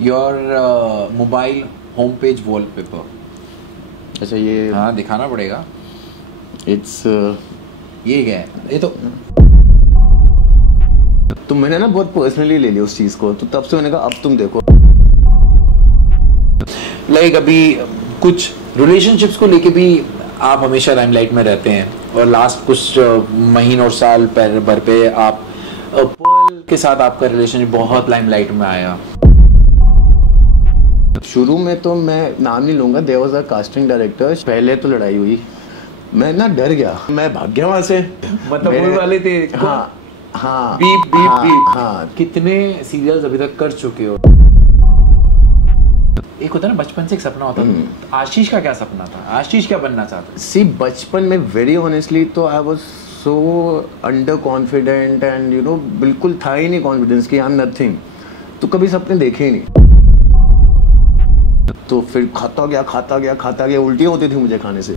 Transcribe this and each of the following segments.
Your mobile home page wallpaper. अच्छा ये हाँ दिखाना पड़ेगा। इट्स ये क्या है? ये तो मैंने ना बहुत पर्सनली ले लिया उस चीज़ को, तो तब से मैंने कहा अब तुम देखो। लाइक अभी कुछ रिलेशनशिप्स को लेके भी आप हमेशा लाइमलाइट में रहते हैं, और लास्ट कुछ महीनों और साल भर पे आप पर्ल के साथ आपका रिलेशनशिप बहुत लाइमलाइट में आया। शुरू में तो मैं नाम नहीं लूंगा, there was a casting director. पहले तो लड़ाई हुई, मैं ना डर गया, मैं भाग गया वहां से। मतलब बोल वाले थे। हाँ हाँ बीप बीप हाँ, बीप। हाँ। कितने सीरियल्स अभी तक कर चुके हो? एक होता है ना बचपन से एक सपना होता है, तो आशीष का क्या सपना था? आशीष क्या बनना चाहता था? सी बचपन में वेरी ऑनेस्टली तो I was so under confident and you know बिल्कुल था ही नहीं कॉन्फिडेंस कि आई एम नथिंग, तो कभी सपने देखे ही नहीं। तो फिर खाता गया, उल्टियाँ होती थी मुझे खाने से।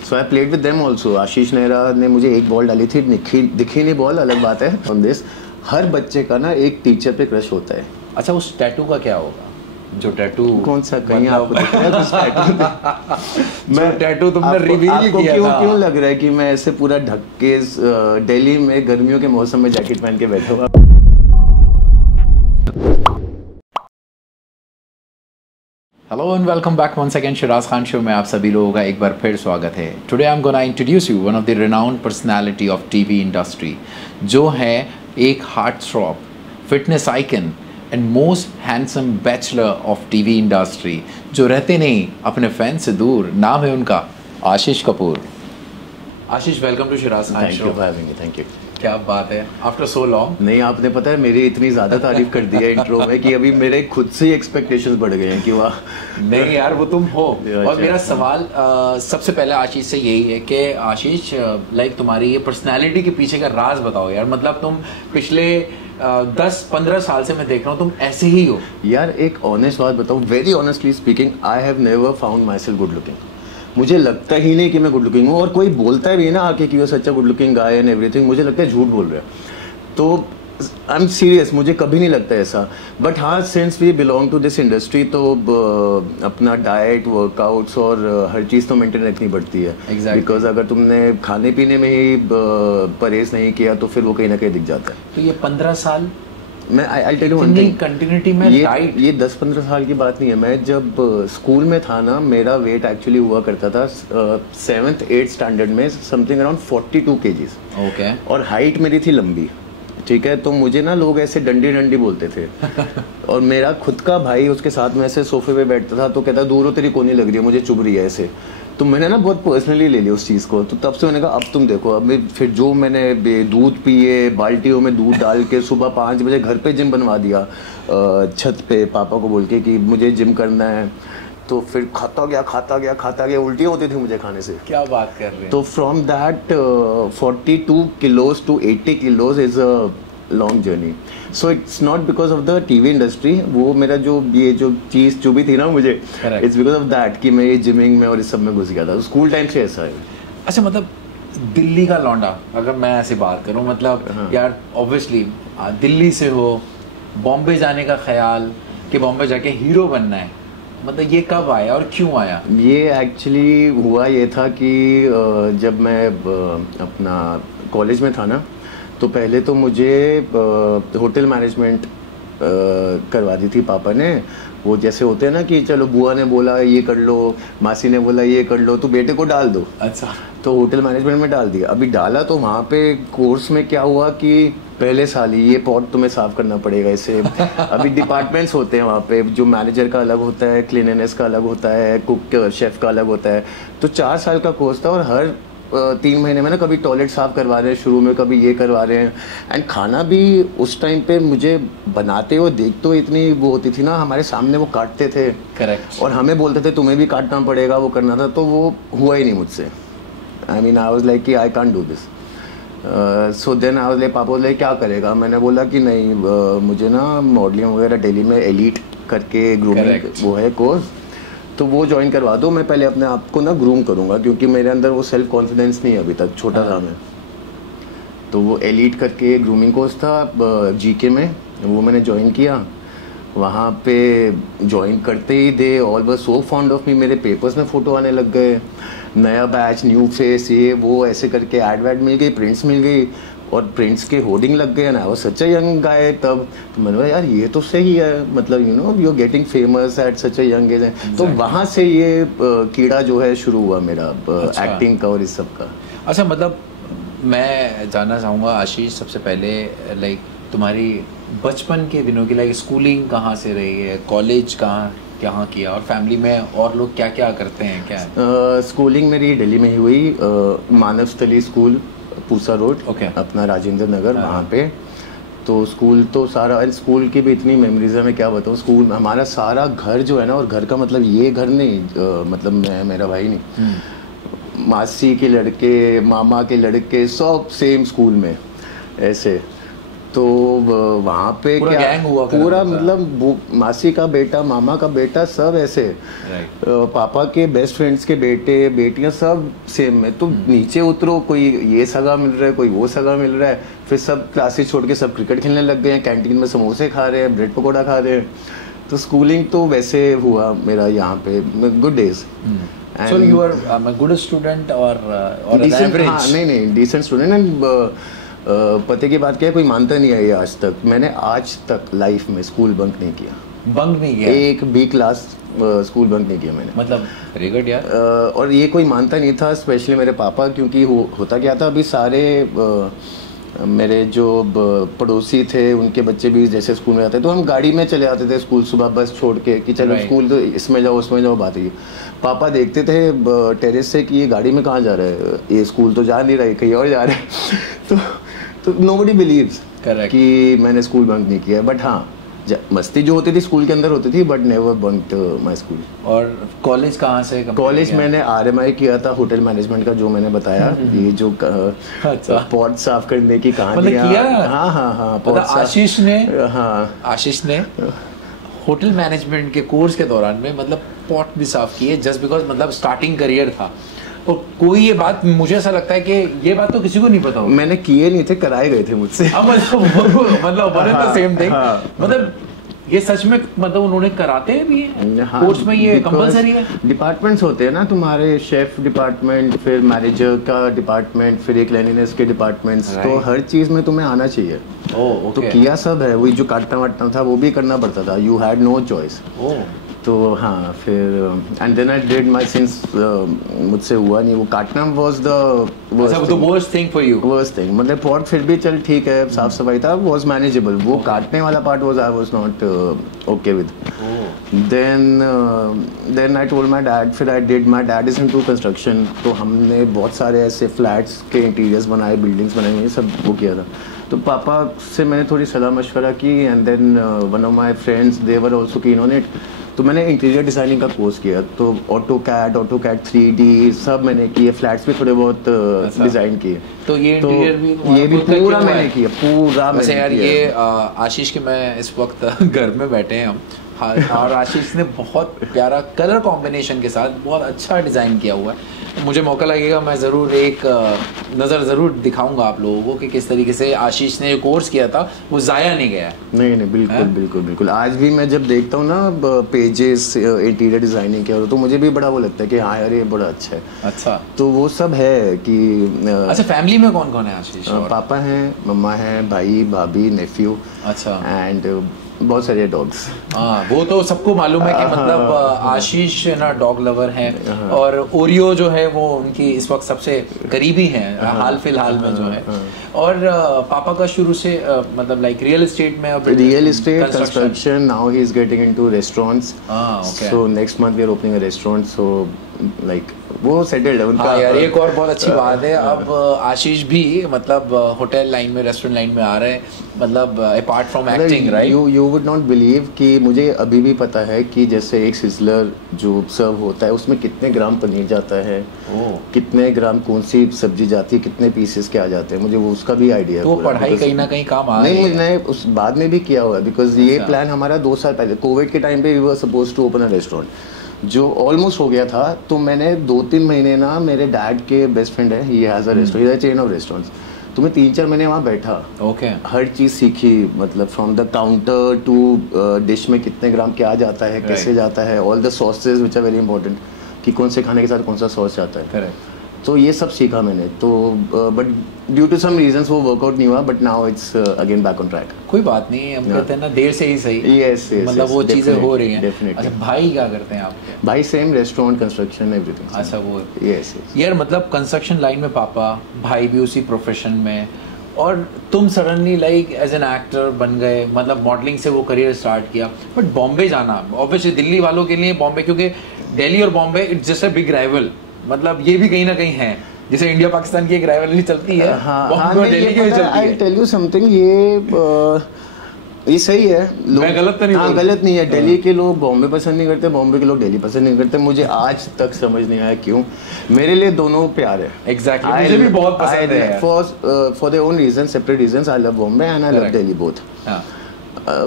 So I played with them also. Ashish Nehra ने मुझे एक बॉल डाली थी, दिखी नहीं बॉल, अलग बात है। ऑन दिस हर बच्चे का ना एक टीचर पे क्रश होता है। अच्छा उस टैटू का क्या होगा? जो टैटू कौन सा कहीं आपको दिख रहा है कुछ टैटू? मैं टैटू तुमने रिवील किया था। क्यों लग रहा है कि मैं ऐसे पूरा ढक के दिल्ली में गर्मियों के मौसम में जैकेट पहन के बैठा हुआ? Hello and welcome back once again Shiraz Khan show में आप सभी लोगों का एक बार फिर स्वागत है। Today I am gonna introduce you one of the renowned personality of TV industry, जो है एक heart throb, fitness icon and most handsome bachelor of TV industry, जो रहते नहीं अपने फैन से दूर। नाम है उनका Ashish Kapoor. Ashish, welcome to Shiraz Khan show. Thank you. क्या बात है, आफ्टर सो लॉन्ग। नहीं, आपने पता है मेरी इतनी ज्यादा तारीफ कर दी है इंट्रो में कि अभी मेरे खुद से ही एक्सपेक्टेशंस बढ़ गए हैं कि वाह। नहीं यार, वो तुम हो। और मेरा सवाल सबसे पहले आशीष से यही है कि आशीष, लाइक तुम्हारी ये पर्सनालिटी के पीछे का राज बताओ यार। मतलब तुम पिछले 10-15 साल से मैं देख रहा हूँ तुम ऐसे ही हो यार। एक ऑनेस्ट बात बताऊँ, very honestly speaking, I have never found my self good looking. मुझे लगता ही नहीं कि मैं गुड लुकिंग हूँ, और कोई बोलता भी है ना आके कि वो सच्चा good looking guy and everything, मुझे लगता है झूठ बोल रहा है। तो आई एम सीरियस, मुझे कभी नहीं लगता ऐसा। बट हाँ, since we belong to this industry, तो अपना डाइट, वर्कआउट्स और हर चीज़ तो मेंटेन रखनी पड़ती है। बिकॉज अगर तुमने खाने पीने में ही परहेज नहीं किया तो फिर वो कहीं ना कहीं दिख जाता है। तो ये 15 साल मैं I tell you one thing, continuity में ये 10-15 साल की बात नहीं है। मैं जब स्कूल में था ना, मेरा वेट एक्चुअली हुआ करता था 7th-8th स्टैंडर्ड में समथिंग अराउंड 42 kgs। ओके। और हाइट मेरी थी लंबी, ठीक है। तो मुझे ना लोग ऐसे डंडी बोलते थे। और मेरा खुद का भाई उसके साथ में ऐसे सोफे पे बैठता था, तो कहता दूर हो तेरी कोनी लग रही है, मुझे चुभ रही है ऐसे। तो मैंने ना बहुत पर्सनली ले लिया उस चीज़ को, तो तब से मैंने कहा अब तुम देखो। अब फिर जो मैंने दूध पिए, बाल्टियों में दूध डाल के सुबह 5 बजे घर पे जिम बनवा दिया, छत पे पापा को बोल के कि मुझे जिम करना है। तो फिर खाता गया, उल्टियाँ होती थी मुझे खाने से। क्या बात कर रहे हैं? तो from that 42 kilos to 80 kilos is a long journey. So it's not because of the TV industry. वो मेरा जो चीज़ जो भी थी ना मुझे, इट्स बिकॉज ऑफ दैट कि मैं ये जिमिंग में और इस सब में घुस गया था। स्कूल टाइम से ऐसा है। अच्छा, मतलब दिल्ली का लौंडा, अगर मैं ऐसे बात करूं, मतलब हाँ। यार ऑब्वियसली दिल्ली से हो, बॉम्बे जाने का ख्याल कि बॉम्बे जाके हीरो बनना है, मतलब ये कब आया और क्यों आया? ये एक्चुअली हुआ ये था कि जब मैं अपना कॉलेज में था ना, तो पहले तो मुझे होटल मैनेजमेंट करवा दी थी पापा ने। वो जैसे होते हैं ना कि चलो बुआ ने बोला ये कर लो, मासी ने बोला ये कर लो, तो बेटे को डाल दो। अच्छा। तो होटल मैनेजमेंट में डाल दिया। अभी डाला तो वहाँ पे कोर्स में क्या हुआ कि पहले साल ही ये पॉट तुम्हें साफ करना पड़ेगा इसे। अभी डिपार्टमेंट्स होते हैं वहाँ पे, जो मैनेजर का अलग होता है, क्लीननेस का अलग होता है, कुक शेफ का अलग होता है। तो 4 साल का कोर्स था, और हर 3 महीने में ना कभी टॉयलेट साफ करवा रहे हैं शुरू में, कभी ये करवा रहे हैं। एंड खाना भी उस टाइम पे मुझे बनाते हुए देख तो इतनी वो होती थी ना, हमारे सामने वो काटते थे। करेक्ट। और हमें बोलते थे तुम्हें भी काटना पड़ेगा, वो करना था। तो वो हुआ ही नहीं मुझसे। I mean I was like कि I can't do this. So then I was like, papa was like क्या करेगा? मैंने बोला कि नहीं, मुझे ना मॉडलिंग वगैरह दिल्ली में एलीट करके ग्रूमिंग वो है कोर्स, तो वो ज्वाइन करवा दो। मैं पहले अपने आप को ना ग्रूम करूँगा, क्योंकि मेरे अंदर वो सेल्फ कॉन्फिडेंस नहीं है अभी तक, छोटा था मैं। तो वो एलीट करके ग्रूमिंग कोर्स था GK में, वो मैंने ज्वाइन किया। वहाँ पे ज्वाइन करते ही they all were so fond of me, मेरे पेपर्स में फ़ोटो आने लग गए, नया बैच, न्यू फेस, ये वो ऐसे करके एड वैड मिल गई, प्रिंट्स मिल गई और प्रिंट्स के होर्डिंग लग गए ना। वो सच यंग गाय तब, तो मैंने कहा यार ये तो सही है, मतलब you know you are getting famous at such a young age. तो वहाँ से ये कीड़ा जो है शुरू हुआ मेरा एक्टिंग का और इस सब का। अच्छा, मतलब मैं जानना चाहूँगा आशीष, सबसे पहले लाइक तुम्हारी बचपन के दिनों की लाइक स्कूलिंग कहाँ से रही है, कॉलेज कहाँ किया, और फैमिली में और लोग क्या क्या करते हैं, क्या है? स्कूलिंग मेरी दिल्ली में ही हुई, मानव स्थली स्कूल, पूसा रोड, अपना राजेंद्र नगर, वहाँ पे। तो स्कूल तो सारा, स्कूल की भी इतनी मेमोरीज है, मैं क्या बताऊँ। स्कूल हमारा सारा घर जो है ना, और घर का मतलब ये घर नहीं, मतलब मैं, मेरा भाई नहीं, मासी के लड़के, मामा के लड़के, सब सेम स्कूल में ऐसे। तो वहाँ पे पूरा क्या गैंग हुआ, पूरा मतलब मासी का बेटा, मामा का बेटा, सब ऐसे। पापा के बेस्ट फ्रेंड्स के बेटे बेटियां सब सेम में। तो नीचे उतरो, कोई ये सगा मिल रहा है, कोई वो सगा मिल रहा है, फिर सब क्लासेस छोड़ के सब क्रिकेट खेलने लग गए हैं, कैंटीन में समोसे खा रहे हैं, ब्रेड पकौड़ा खा रहे हैं। तो स्कूलिंग तो वैसे हुआ मेरा यहाँ पे, good days. So you were a good student or an average? हाँ, नहीं, decent student। एंड पते की बात क्या है, कोई मानता नहीं है ये आज तक, मैंने आज तक लाइफ में स्कूल बंक नहीं किया। बंक नहीं किया? एक भी क्लास स्कूल बंक नहीं किया मैंने, मतलब वेरी गुड यार। और ये कोई मानता नहीं था, स्पेशली मेरे पापा, क्योंकि होता क्या था, अभी सारे मेरे जो पड़ोसी थे उनके बच्चे भी जैसे स्कूल में जाते, तो हम गाड़ी में चले आते थे स्कूल सुबह, बस छोड़ के कि चलो स्कूल तो इसमें जाओ उसमें जाओ, बात ही। पापा देखते थे टेरेस से कि ये गाड़ी में कहाँ जा रहा है, ये स्कूल तो जा नहीं रहा है, कहीं और जा रहा है। तो नोबडी बिलीव्स कि मैंने स्कूल बंक नहीं किया। बट हाँ, मस्ती जो होती थी स्कूल के अंदर होती थी, बट नेवर बंक्ड माय स्कूल। और कॉलेज कहाँ से? कॉलेज मैंने RMI किया था, होटल मैनेजमेंट का, जो मैंने बताया, ये जो पॉट साफ करने की कहानी। हाँ, आशीष ने होटल मैनेजमेंट के कोर्स के दौरान में मतलब पॉट भी साफ किए, जस्ट बिकॉज मतलब स्टार्टिंग करियर था। और कोई ये बात, मुझे ऐसा लगता है कि ये बात तो किसी को नहीं पता होगा। मैंने किए नहीं थे, कराए गए थे मुझसे। मतलब सेम थिंग, मतलब ये सच में, मतलब उन्होंने कराते भी हैं कोर्स में, ये कंपलसरी है? डिपार्टमेंट्स होते हैं ना तुम्हारे, शेफ डिपार्टमेंट, फिर मैनेजर का डिपार्टमेंट, फिर एक क्लीनिनेस के डिपार्टमेंट्स, तो हर चीज में तुम्हें आना चाहिए। तो किया सब है, वही जो काटना वाटना था वो भी करना पड़ता था, यू हैड नो चॉइस। तो हाँ, फिर and then I did my, since मुझसे हुआ नहीं वो काटना, was the worst thing for you. Worst thing, मतलब पॉट फिर भी चल ठीक है, साफ सफाई था, वाज मैनेजेबल। वो काटने वाला part was, I was not okay with. Then I told my dad, फिर I did, my dad is into construction, तो हमने बहुत सारे ऐसे फ्लैट्स के इंटीरियर्स बनाए, बिल्डिंग्स बनाई, ये सब वो किया था। तो पापा से मैंने थोड़ी सलाह मशवरा की, and then one of my friends, they were also keen on it. तो मैंने इंटीरियर डिज़ाइनिंग का कोर्स किया, तो AutoCAD 3D सब मैंने किए, फ्लैट्स भी थोड़े बहुत डिज़ाइन किए। तो ये इंटीरियर भी, ये भी पूरा मैंने किया, पूरा मैंने यार किया। ये आशीष के, मैं इस वक्त घर में बैठे हैं हम, और आशीष ने बहुत प्यारा कलर कॉम्बिनेशन के साथ बहुत अच्छा डिज़ाइन किया हुआ है। मुझे मौका लगेगा, मैं ज़रूर एक नज़र ज़रूर दिखाऊंगा आप लोगों को कि किस तरीके से आशीष ने जो कोर्स किया था वो ज़ाया नहीं गया। नहीं, बिल्कुल। आज भी मैं जब देखता हूँ ना पेजेस इंटीरियर डिज़ाइनिंग के, तो मुझे भी बड़ा वो लगता है कि हाँ यार ये बड़ा अच्छा है। अच्छा, तो वो सब है कि अच्छा, फैमिली में कौन कौन है आशीष? पापा हैं, मम्मा हैं, भाई, भाभी, नेफ्यू। अच्छा। एंड बहुत सारे डॉग्स। हाँ, वो तो सबको मालूम है कि मतलब आशीष ना डॉग लवर हैं, और ओरियो जो है वो उनकी इस वक्त सबसे करीबी हैं हाल फिलहाल में जो है। और पापा का शुरू से मतलब लाइक रियल एस्टेट में, construction, now he is getting into restaurants. So next month we are opening a restaurant, so like वो सेटल्ड है उनका। हाँ यार, एक और बहुत अच्छी बात है, अब आशीष भी मतलब होटल लाइन में, रेस्टोरेंट लाइन में आ रहे हैं, मतलब apart from acting, right? You would not believe कि मुझे अभी भी पता है कि जैसे एक सिजलर जो सर्व होता है उसमें कितने ग्राम पनीर जाता है, कितने ग्राम कौन सी सब्जी जाती है, कितने पीसेस क्या जाते हैं, मुझे वो उसका भी आइडिया है। तो पढ़ाई कहीं ना कहीं काम आ रही है। नहीं, मैंने उस बाद में भी किया हुआ है, बिकॉज ये प्लान हमारा 2 साल पहले, कोविड के टाइम पे we were suppose to open a restaurant, जो ऑलमोस्ट हो गया था। तो मैंने 2-3 महीने ना, मेरे डैड के बेस्ट फ्रेंड है, he has a restaurant, he has a chain of restaurants, तो मैं 3-4 महीने वहाँ बैठा, ओके, हर चीज़ सीखी, मतलब from the counter to dish में कितने ग्राम क्या जाता है, कैसे जाता है, all the sauces which are very important, कि कौन से खाने के साथ कौन सा सॉस जाता है। करेक्ट। तो ये सब सीखा मैंने। तो but due to some reasons वो वर्कआउट नहीं हुआ, but now it's again back on track. कोई बात नहीं, हम कहते हैं ना देर से ही सही। यस, मतलब वो चीजें हो रही हैं। डेफिनेटली। अच्छा, भाई क्या करते हैं आपके? भाई सेम, रेस्टोरेंट, कंस्ट्रक्शन, एवरीथिंग। अच्छा, वो यस यार, मतलब कंस्ट्रक्शन लाइन में पापा, भाई भी उसी प्रोफेशन में, और तुम suddenly like as an actor बन गए, मतलब मॉडलिंग से वो करियर स्टार्ट किया। बट बॉम्बे जाना, ऑब्वियसली दिल्ली वालों के लिए बॉम्बे, क्योंकि दिल्ली और Bombay it's just a big rival, मतलब ये भी कहीं ना कहीं है, जैसे इंडिया पाकिस्तान की एक राइवलरी चलती है, बॉम्बे और दिल्ली की भी चलती है। आई टेल यू समथिंग, ये सही है। मैं गलत तो नहीं बोल रहा? गलत नहीं है। दिल्ली के लोग बॉम्बे पसंद नहीं करते, बॉम्बे के लोग दिल्ली पसंद नहीं करते। मुझे आज तक समझ नहीं आया क्यों। मेरे लिए दोनों प्यार है। एग्जैक्टली, मुझे भी बहुत पसंद है। For their own reason, separate reasons, I love Bombay and I love Delhi both.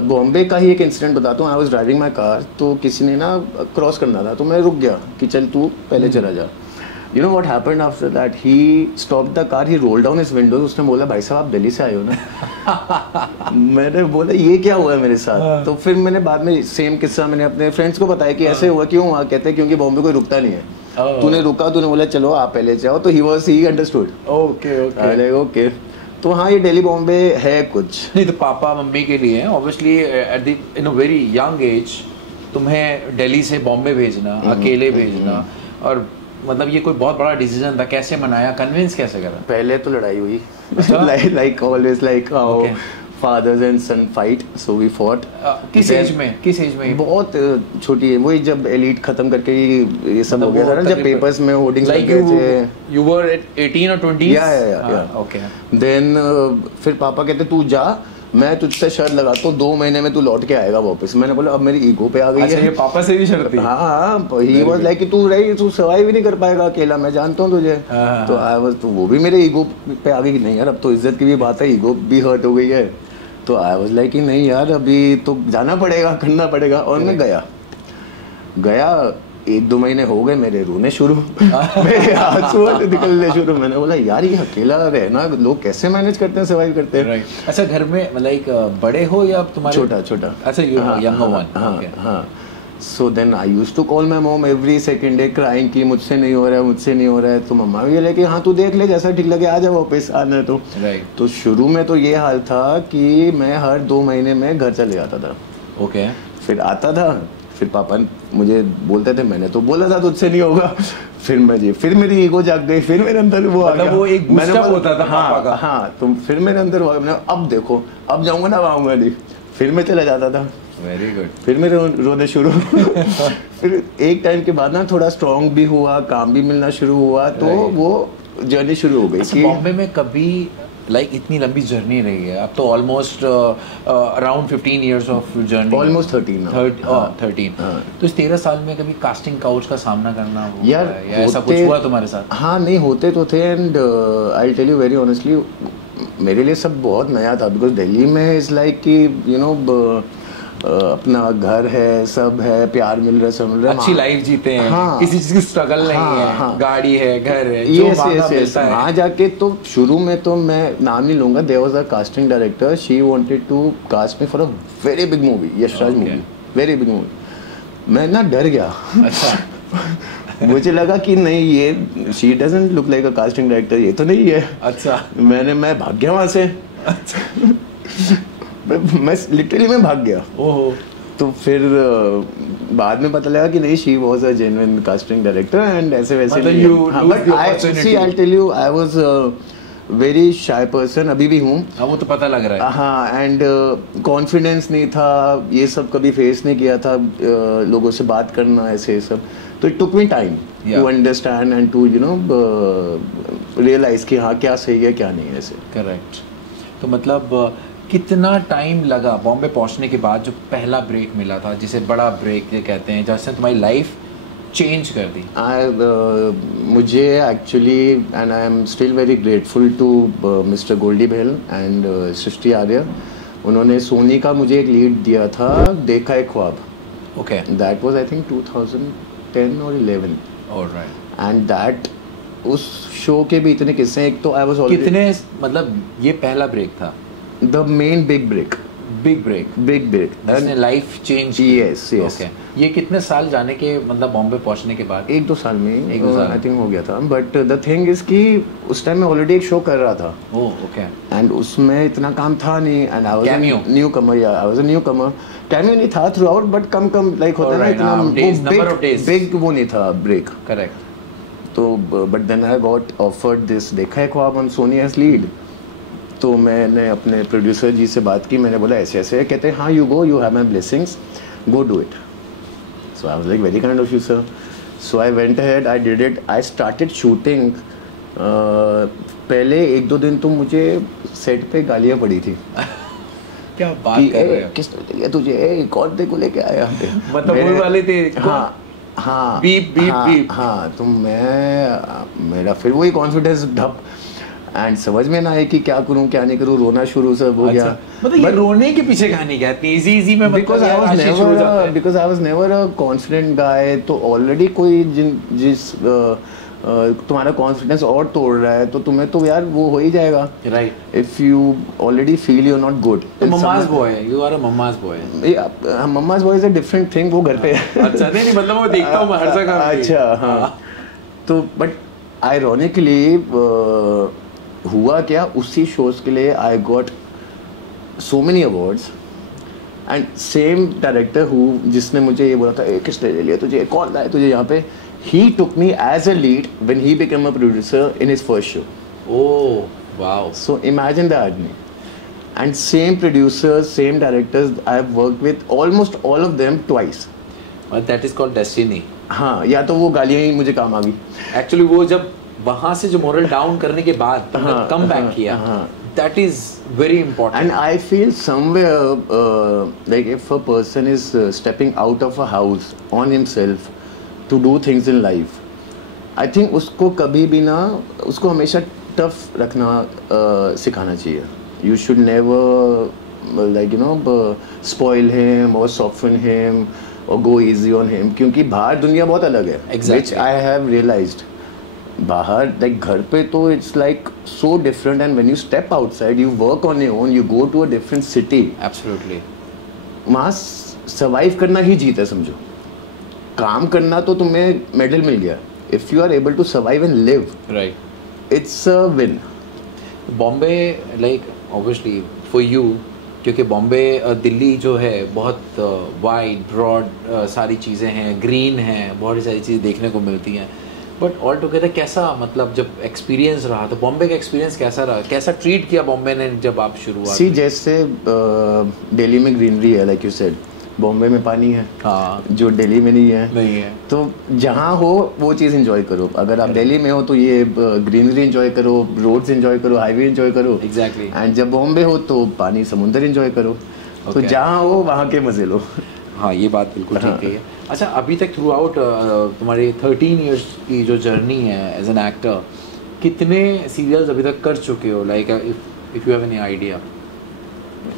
Bombay का ही एक इंसिडेंट बताता हूँ। I was driving my car, तो किसी ने ना क्रॉस करना था, तो मैं रुक गया कि चल तू पहले चला जा। You know what happened after that? He stopped the car, he rolled down his windows. उसने बोला, भाई साहब आप दिल्ली से आए हो ना? मैंने बोला ये क्या हुआ है मेरे साथ? तो फिर मैंने बाद में सेम किस्सा मैंने अपने फ्रेंड्स को बताया कि ऐसे हुआ। क्यों हुआ? कहते हैं क्योंकि बॉम्बे कोई रुकता नहीं है। तूने रुका, तूने बोला चलो आप पहले जाओ, तो he understood. ओके। ओके। तो हाँ, ये दिल्ली बॉम्बे है कुछ। नहीं तो पापा मम्मी के लिए obviously at the in a very young age तुम्हें दिल्ली से बॉम्बे भेजना, अकेले भेजना, और मतलब ये कोई बहुत बड़ा डिसीजन था। कैसे मनाया, कन्विंस कैसे करा? पहले तो लड़ाई हुई, like always, like how fathers and son fight, so we fought. किस एज में? बहुत छोटी है, वही जब एलीट खत्म करके ये सब हो गया था ना, जब पेपर्स में होर्डिंग्स लग गए थे। You were 18 or 20? या ओके। देन फिर पापा कहते तू जा, मैं तुझसे शर्त लगाता हूँ 2 महीने में तू लौट के आएगा वापस। मैंने बोला अब मेरी ईगो पे आ गई है। ये पापा से भी शर्त थी? हाँ, ही वाज लाइक कि तू सर्वाइव ही नहीं कर पाएगा अकेला, मैं जानता हूँ तुझे। तो आई वाज, तो वो भी मेरे ईगो पे आ गई कि नहीं यार, अब तो इज्जत की भी बात है, ईगो भी हर्ट हो गई है। तो आई वाज लाइक कि नहीं यार, अभी तो जाना पड़ेगा, करना पड़ेगा। और मैं गया 1-2 महीने हो गए, मेरे रोने शुरू, मेरे आंसू निकलने शुरू। मैंने बोला यार ये अकेला रहना लोग कैसे मैनेज करते हैं, सर्वाइव करते हैं। अच्छा, घर में लाइक बड़े हो या तुम्हारे? छोटा। अच्छा, यू यंगर वन। हाँ। So then I used to call my mom every second day crying कि मुझसे नहीं हो रहा है। तो मम्मा भी बोले कि हाँ तू देख ले, जैसा ठीक लगे आ जा वापस आना। तो शुरू में तो ये हाल था कि मैं हर 2 महीने में घर चले जाता था। ओके। फिर आता था, फिर पापा मुझे बोलते थे मैंने तो बोला था तुझसे नहीं होगा। फिर मेरी ईगो जाग गई, फिर मेरे अंदर वो आ गया, वो एक बूस्टअप होता था पापा का। हाँ, तो फिर मेरे अंदर वो मैंने अब देखो, अब जाऊंगा ना, आऊंगा नहीं। फिर मैं चला जाता था। Very good. फिर मेरे रोने शुरू। फिर एक टाइम के बाद ना थोड़ा स्ट्रॉन्ग भी हुआ, काम भी मिलना शुरू हुआ, तो वो जर्नी शुरू हो गई। बॉम्बे में कभी लाइक इतनी लंबी जर्नी रही है, अब तो almost around 15 years of journey, almost 13। तो इस 13 साल में कभी कास्टिंग काउच का सामना करना हुआ यार, या ऐसा कुछ हुआ तुम्हारे साथ? हाँ, नहीं होते तो थे। And I tell you very honestly, मेरे लिए सब बहुत नया था, बिकॉज दिल्ली में इज लाइक कि यू नो अपना घर है, सब है, प्यार मिल रहा है, सब मिल रहा है, अच्छी लाइफ जीते हैं। हाँ, किसी चीज की स्ट्रगल नहीं है। हाँ, गाड़ी है, घर है, जो मांगा मिलता है। वहाँ जाके तो शुरू में तो मैं नाम नहीं लूंगा, there was a casting director, she wanted to cast me for a very big movie, Yashraj movie, very big movie. मैं ना डर गया। अच्छा। मुझे लगा कि नहीं, ये she doesn't look like a casting director, ये तो नहीं है। अच्छा। मैं भाग गया वहाँ से। अच्छा। मैं लिटरली मैं भाग गया। ओहो। तो फिर बाद में पता लगा कि नहीं, she was a genuine casting director and ऐसे वैसे। But I tell you, I was very shy person, अभी भी हूँ। हाँ, वो तो पता लग रहा है। हाँ, एंड कॉन्फिडेंस नहीं था, ये सब कभी फेस नहीं किया था, लोगों से बात करना ऐसे सब। तो it took me time to understand and to you know realise कि हाँ क्या सही है क्या नहीं है ऐसे। करेक्ट। तो मतलब कितना टाइम लगा बॉम्बे पहुंचने के बाद, जो पहला ब्रेक मिला था, जिसे बड़ा ब्रेक ये कहते हैं, जिसने तुम्हारी लाइफ चेंज कर दी? मुझे actually, and I am still very grateful to mister Goldie Behl and Srishti Arya. उन्होंने सोनी का मुझे एक लीड दिया था, देखा एक ख्वाब। Okay. That was I think 2010 or 11। Alright. And that उस शो के भी इतने किस्से हैं। एक तो आई वाज ऑलरेडी, कितने, मतलब ये पहला ब्रेक था, द मेन बिग ब्रेक जिसने लाइफ चेंज की? Yes yes. ओके, ये कितने साल जाने के, मतलब बॉम्बे पहुंचने के बाद? 1-2 साल में, एक दो साल आई थिंक हो गया था। बट द थिंग इज कि उस टाइम मैं ऑलरेडी एक शो कर रहा था। Oh okay. एंड उसमें इतना काम था नहीं, and I was Cameo? New comer, या I was a new comer. Cameo नहीं था throughout, but come like होता है ना, Alright, इतना हाँ, days, number of days. Big वो नहीं था ब्रेक। करेक्ट। तो but then I got offered this, देखा है ख्वाब ऑन सोनी एज लीड। तो मैंने अपने प्रोड्यूसर जी से बात की, मैंने बोला ऐसे ऐसे, कहते हैं हाँ you go, you have my blessings, go do it. So I was like very kind of you sir. So I went ahead, I did it, I started shooting. पहले 1-2 दिन तो मुझे सेट पे गालियाँ पड़ी थी क्या बात कि कर रहे हो? किस लिए तुझे, कौन तेरे को लेके आया? मतलब वो वाले थे? हाँ हाँ, बीप बीप हाँ, बीप। हाँ। तो मेरा फिर वही कॉन्फिडेंस ढप, एंड समझ में ना आए कि क्या करूं क्या नहीं करूं, रोना शुरू सब हो गया। मतलब ये रोने के पीछे कहानी क्या है? इजी में, because I was never a confident गाय। तो ऑलरेडी कोई जिस तुम्हारा कॉन्फिडेंस और तोड़ रहा है, तो तुम्हें तो यार वो हो ही जाएगा, right? If you already feel you are not good. Mamma's boy, you are a mamma's boy. Mamma's boy is a different thing, वो घर पे अच्छा नहीं, मतलब वो देखता हूँ मैं हर जगह। अच्छा हाँ। तो बट आयरॉनिकली हुआ क्या, उसी शोज के लिए I got so many awards. And same director जिसने मुझे ये बोला था किसने ले लिया तुझे, कौन लाया तुझे यहाँ पे, he took me as a lead when he became a producer in his first show. Oh wow. So imagine that. And same producers, same directors, I have worked with almost all of them twice. But that is called destiny. हाँ, या तो वो गालियाँ ही मुझे काम आ गई। Actually वो जब वहाँ से जो मोरल डाउन करने के बाद तुमने कम बैक किया, that is very important. And I feel somewhere like if a person is stepping out of a house on himself to do things in life, I think उसको कभी भी ना, उसको हमेशा टफ रखना सिखाना चाहिए। You should never like you know spoil him or soften him or go easy on him, क्योंकि बाहर दुनिया बहुत अलग है। Exactly. Which I have realized. बाहर like घर पे तो it's like so different, and when you step outside, you work on your own, you go to a different city. Absolutely. वहाँ survive करना ही जीत है समझो। काम करना तो तुम्हें मेडल मिल गया, if you are able to survive and live, right, it's a win. Bombay like obviously for you, क्योंकि बॉम्बे दिल्ली जो है बहुत वाइड ब्रॉड सारी चीज़ें हैं, ग्रीन हैं, बहुत सारी चीज़ें देखने को मिलती हैं, बट ऑल टुगेदर कैसा, मतलब जब एक्सपीरियंस रहा तो बॉम्बे का एक्सपीरियंस कैसा रहा? कैसा ट्रीट किया बॉम्बे ने जब आप शुरुआत? सी जैसे दिल्ली में ग्रीनरी है लाइक यू सेड, बॉम्बे में पानी है, हाँ, जो दिल्ली में नहीं है। तो जहाँ हो वो चीज़ एंजॉय करो। अगर आप दिल्ली में हो तो ये ग्रीनरी एंजॉय करो, रोड्स एंजॉय करो, हाईवे एंजॉय करो। एग्जैक्टली। एंड जब बॉम्बे हो तो पानी समुंदर एंजॉय करो। तो जहाँ हो वहाँ के मजे लो। हाँ, ये बात बिल्कुल ठीक है। अच्छा, अभी तक थ्रू आउट तुम्हारे 13 इयर्स की जो जर्नी है एज एन एक्टर, कितने सीरियल्स अभी तक कर चुके हो? Like if you have any idea.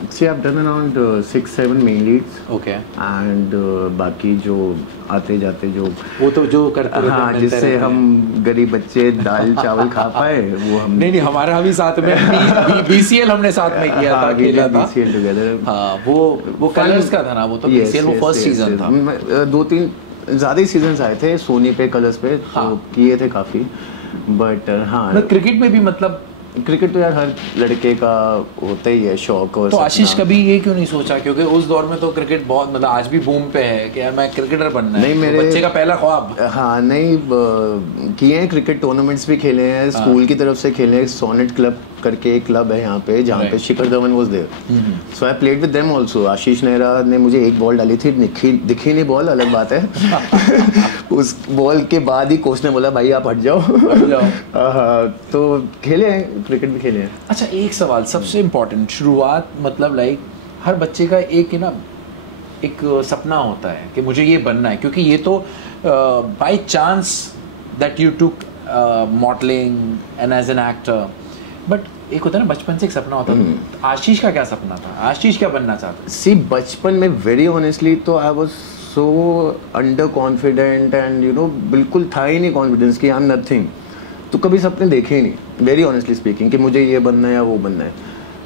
See, I've done around 6-7 main leads. Okay. And बाकी जो आते जाते जो वो तो जो करते रहते हैं, हाँ, जिससे हम गरीब बच्चे दाल चावल खा पाए, वो हम नहीं हमारा भी साथ में BCL हमने साथ में किया था, खेला था BCL together। हाँ, वो कलर्स का था ना, वो तो BCL वो फर्स्ट सीजन था। 2-3 ज़्यादा ही सीजन्स आए थे सोनी पे, कलर्स पे, तो किए थे काफ़ी। बट हाँ, क्रिकेट में भी, मतलब क्रिकेट तो यार हर लड़के का होता ही है शौक। और तो आशीष कभी ये क्यों नहीं सोचा, क्योंकि उस दौर में तो क्रिकेट बहुत, मतलब आज भी बूम पे है कि यार मैं क्रिकेटर बनना है? नहीं, मेरे बच्चे का पहला ख्वाब। हाँ, नहीं किए हैं, क्रिकेट टूर्नामेंट्स भी खेले हैं, स्कूल की तरफ से खेले हैं। सोनेट क्लब करके एक क्लब है यहाँ पे, जहाँ पे Shikhar Dhawan was there, so I played with them also. Ashish Nehra ने मुझे एक बॉल डाली थी, दिखी नहीं बॉल, अलग बात है। उस बॉल के बाद ही कोच ने बोला भाई आप हट जाओ। तो खेले हैं, क्रिकेट भी खेले हैं। अच्छा, एक सवाल सबसे इम्पोर्टेंट, शुरुआत मतलब लाइक हर बच्चे का एक ना एक सपना होता है कि मुझे ये बनना है, क्योंकि ये तो by chance that you took modelling and as an actor, but एक होता है ना बचपन से एक सपना होता है। तो आशीष का क्या सपना था? आशीष क्या बनना चाहता? सी बचपन में वेरी ऑनेस्टली तो I was so under confident, and you know बिल्कुल था ही नहीं कॉन्फिडेंस कि आई एम नथिंग। तो कभी सपने देखे ही नहीं, वेरी ऑनेस्टली स्पीकिंग, कि मुझे ये बनना है या वो बनना है.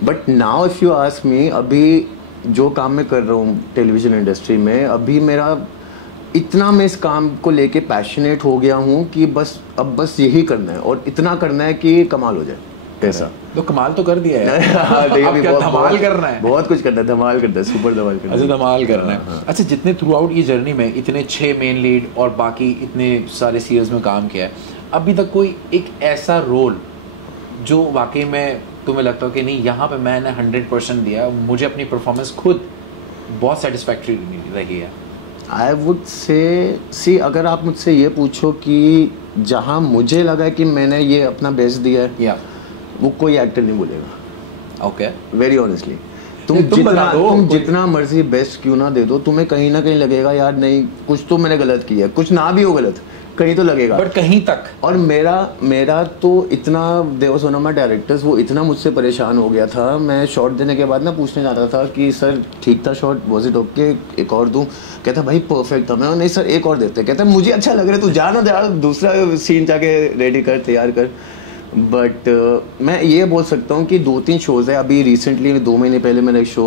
But now if you ask me, अभी जो काम मैं कर रहा हूँ टेलीविज़न इंडस्ट्री में, अभी मेरा इतना मैं इस काम को लेके पैशनेट हो गया हूँ कि अब बस यही करना है, और इतना करना है कि कमाल हो जाए. कैसा तो कमाल तो कर दिया है. अब क्या धमाल करना है? बहुत कुछ करना है, धमाल करना है, सुपर धमाल करना है. अच्छा, धमाल करना है. अच्छा, जितने थ्रू आउट ये जर्नी में इतने 6 मेन लीड और बाकी इतने सारे सीरियल्स में काम किया है, अभी तक कोई एक ऐसा रोल जो वाकई में तुम्हें लगता हो कि नहीं, यहाँ पे मैंने 100% दिया, मुझे अपनी परफॉर्मेंस खुद बहुत सेटिस्फैक्ट्री रही है? आई वुड से अगर आप मुझसे ये पूछो कि जहाँ मुझे लगा कि मैंने ये अपना बेस्ट दिया है, वो कोई एक्टर नहीं बोलेगा. Okay, very honestly. तुम जितना मर्जी बेस्ट क्यों ना दे दो, तुम्हें कहीं ना कहीं लगेगा यार नहीं, कुछ तो मैंने गलत किया है. कुछ ना भी हो गलत, कहीं तो लगेगा, बट कहीं तक. और मेरा तो इतना, देव सोनामा डायरेक्टर्स, वो इतना मुझसे परेशान हो गया था. मैं शॉट देने के बाद ना पूछने जाता था कि सर ठीक था शॉट, वाज इट ओके, एक और दूं? कहता भाई परफेक्ट था. मैं नहीं सर एक और देते. कहता मुझे अच्छा लग रहा है, तू जा दूसरा सीन जाके रेडी कर, तैयार कर. बट मैं ये बोल सकता हूँ कि 2-3 शोज़ है. अभी रिसेंटली 2 महीने पहले मेरा एक शो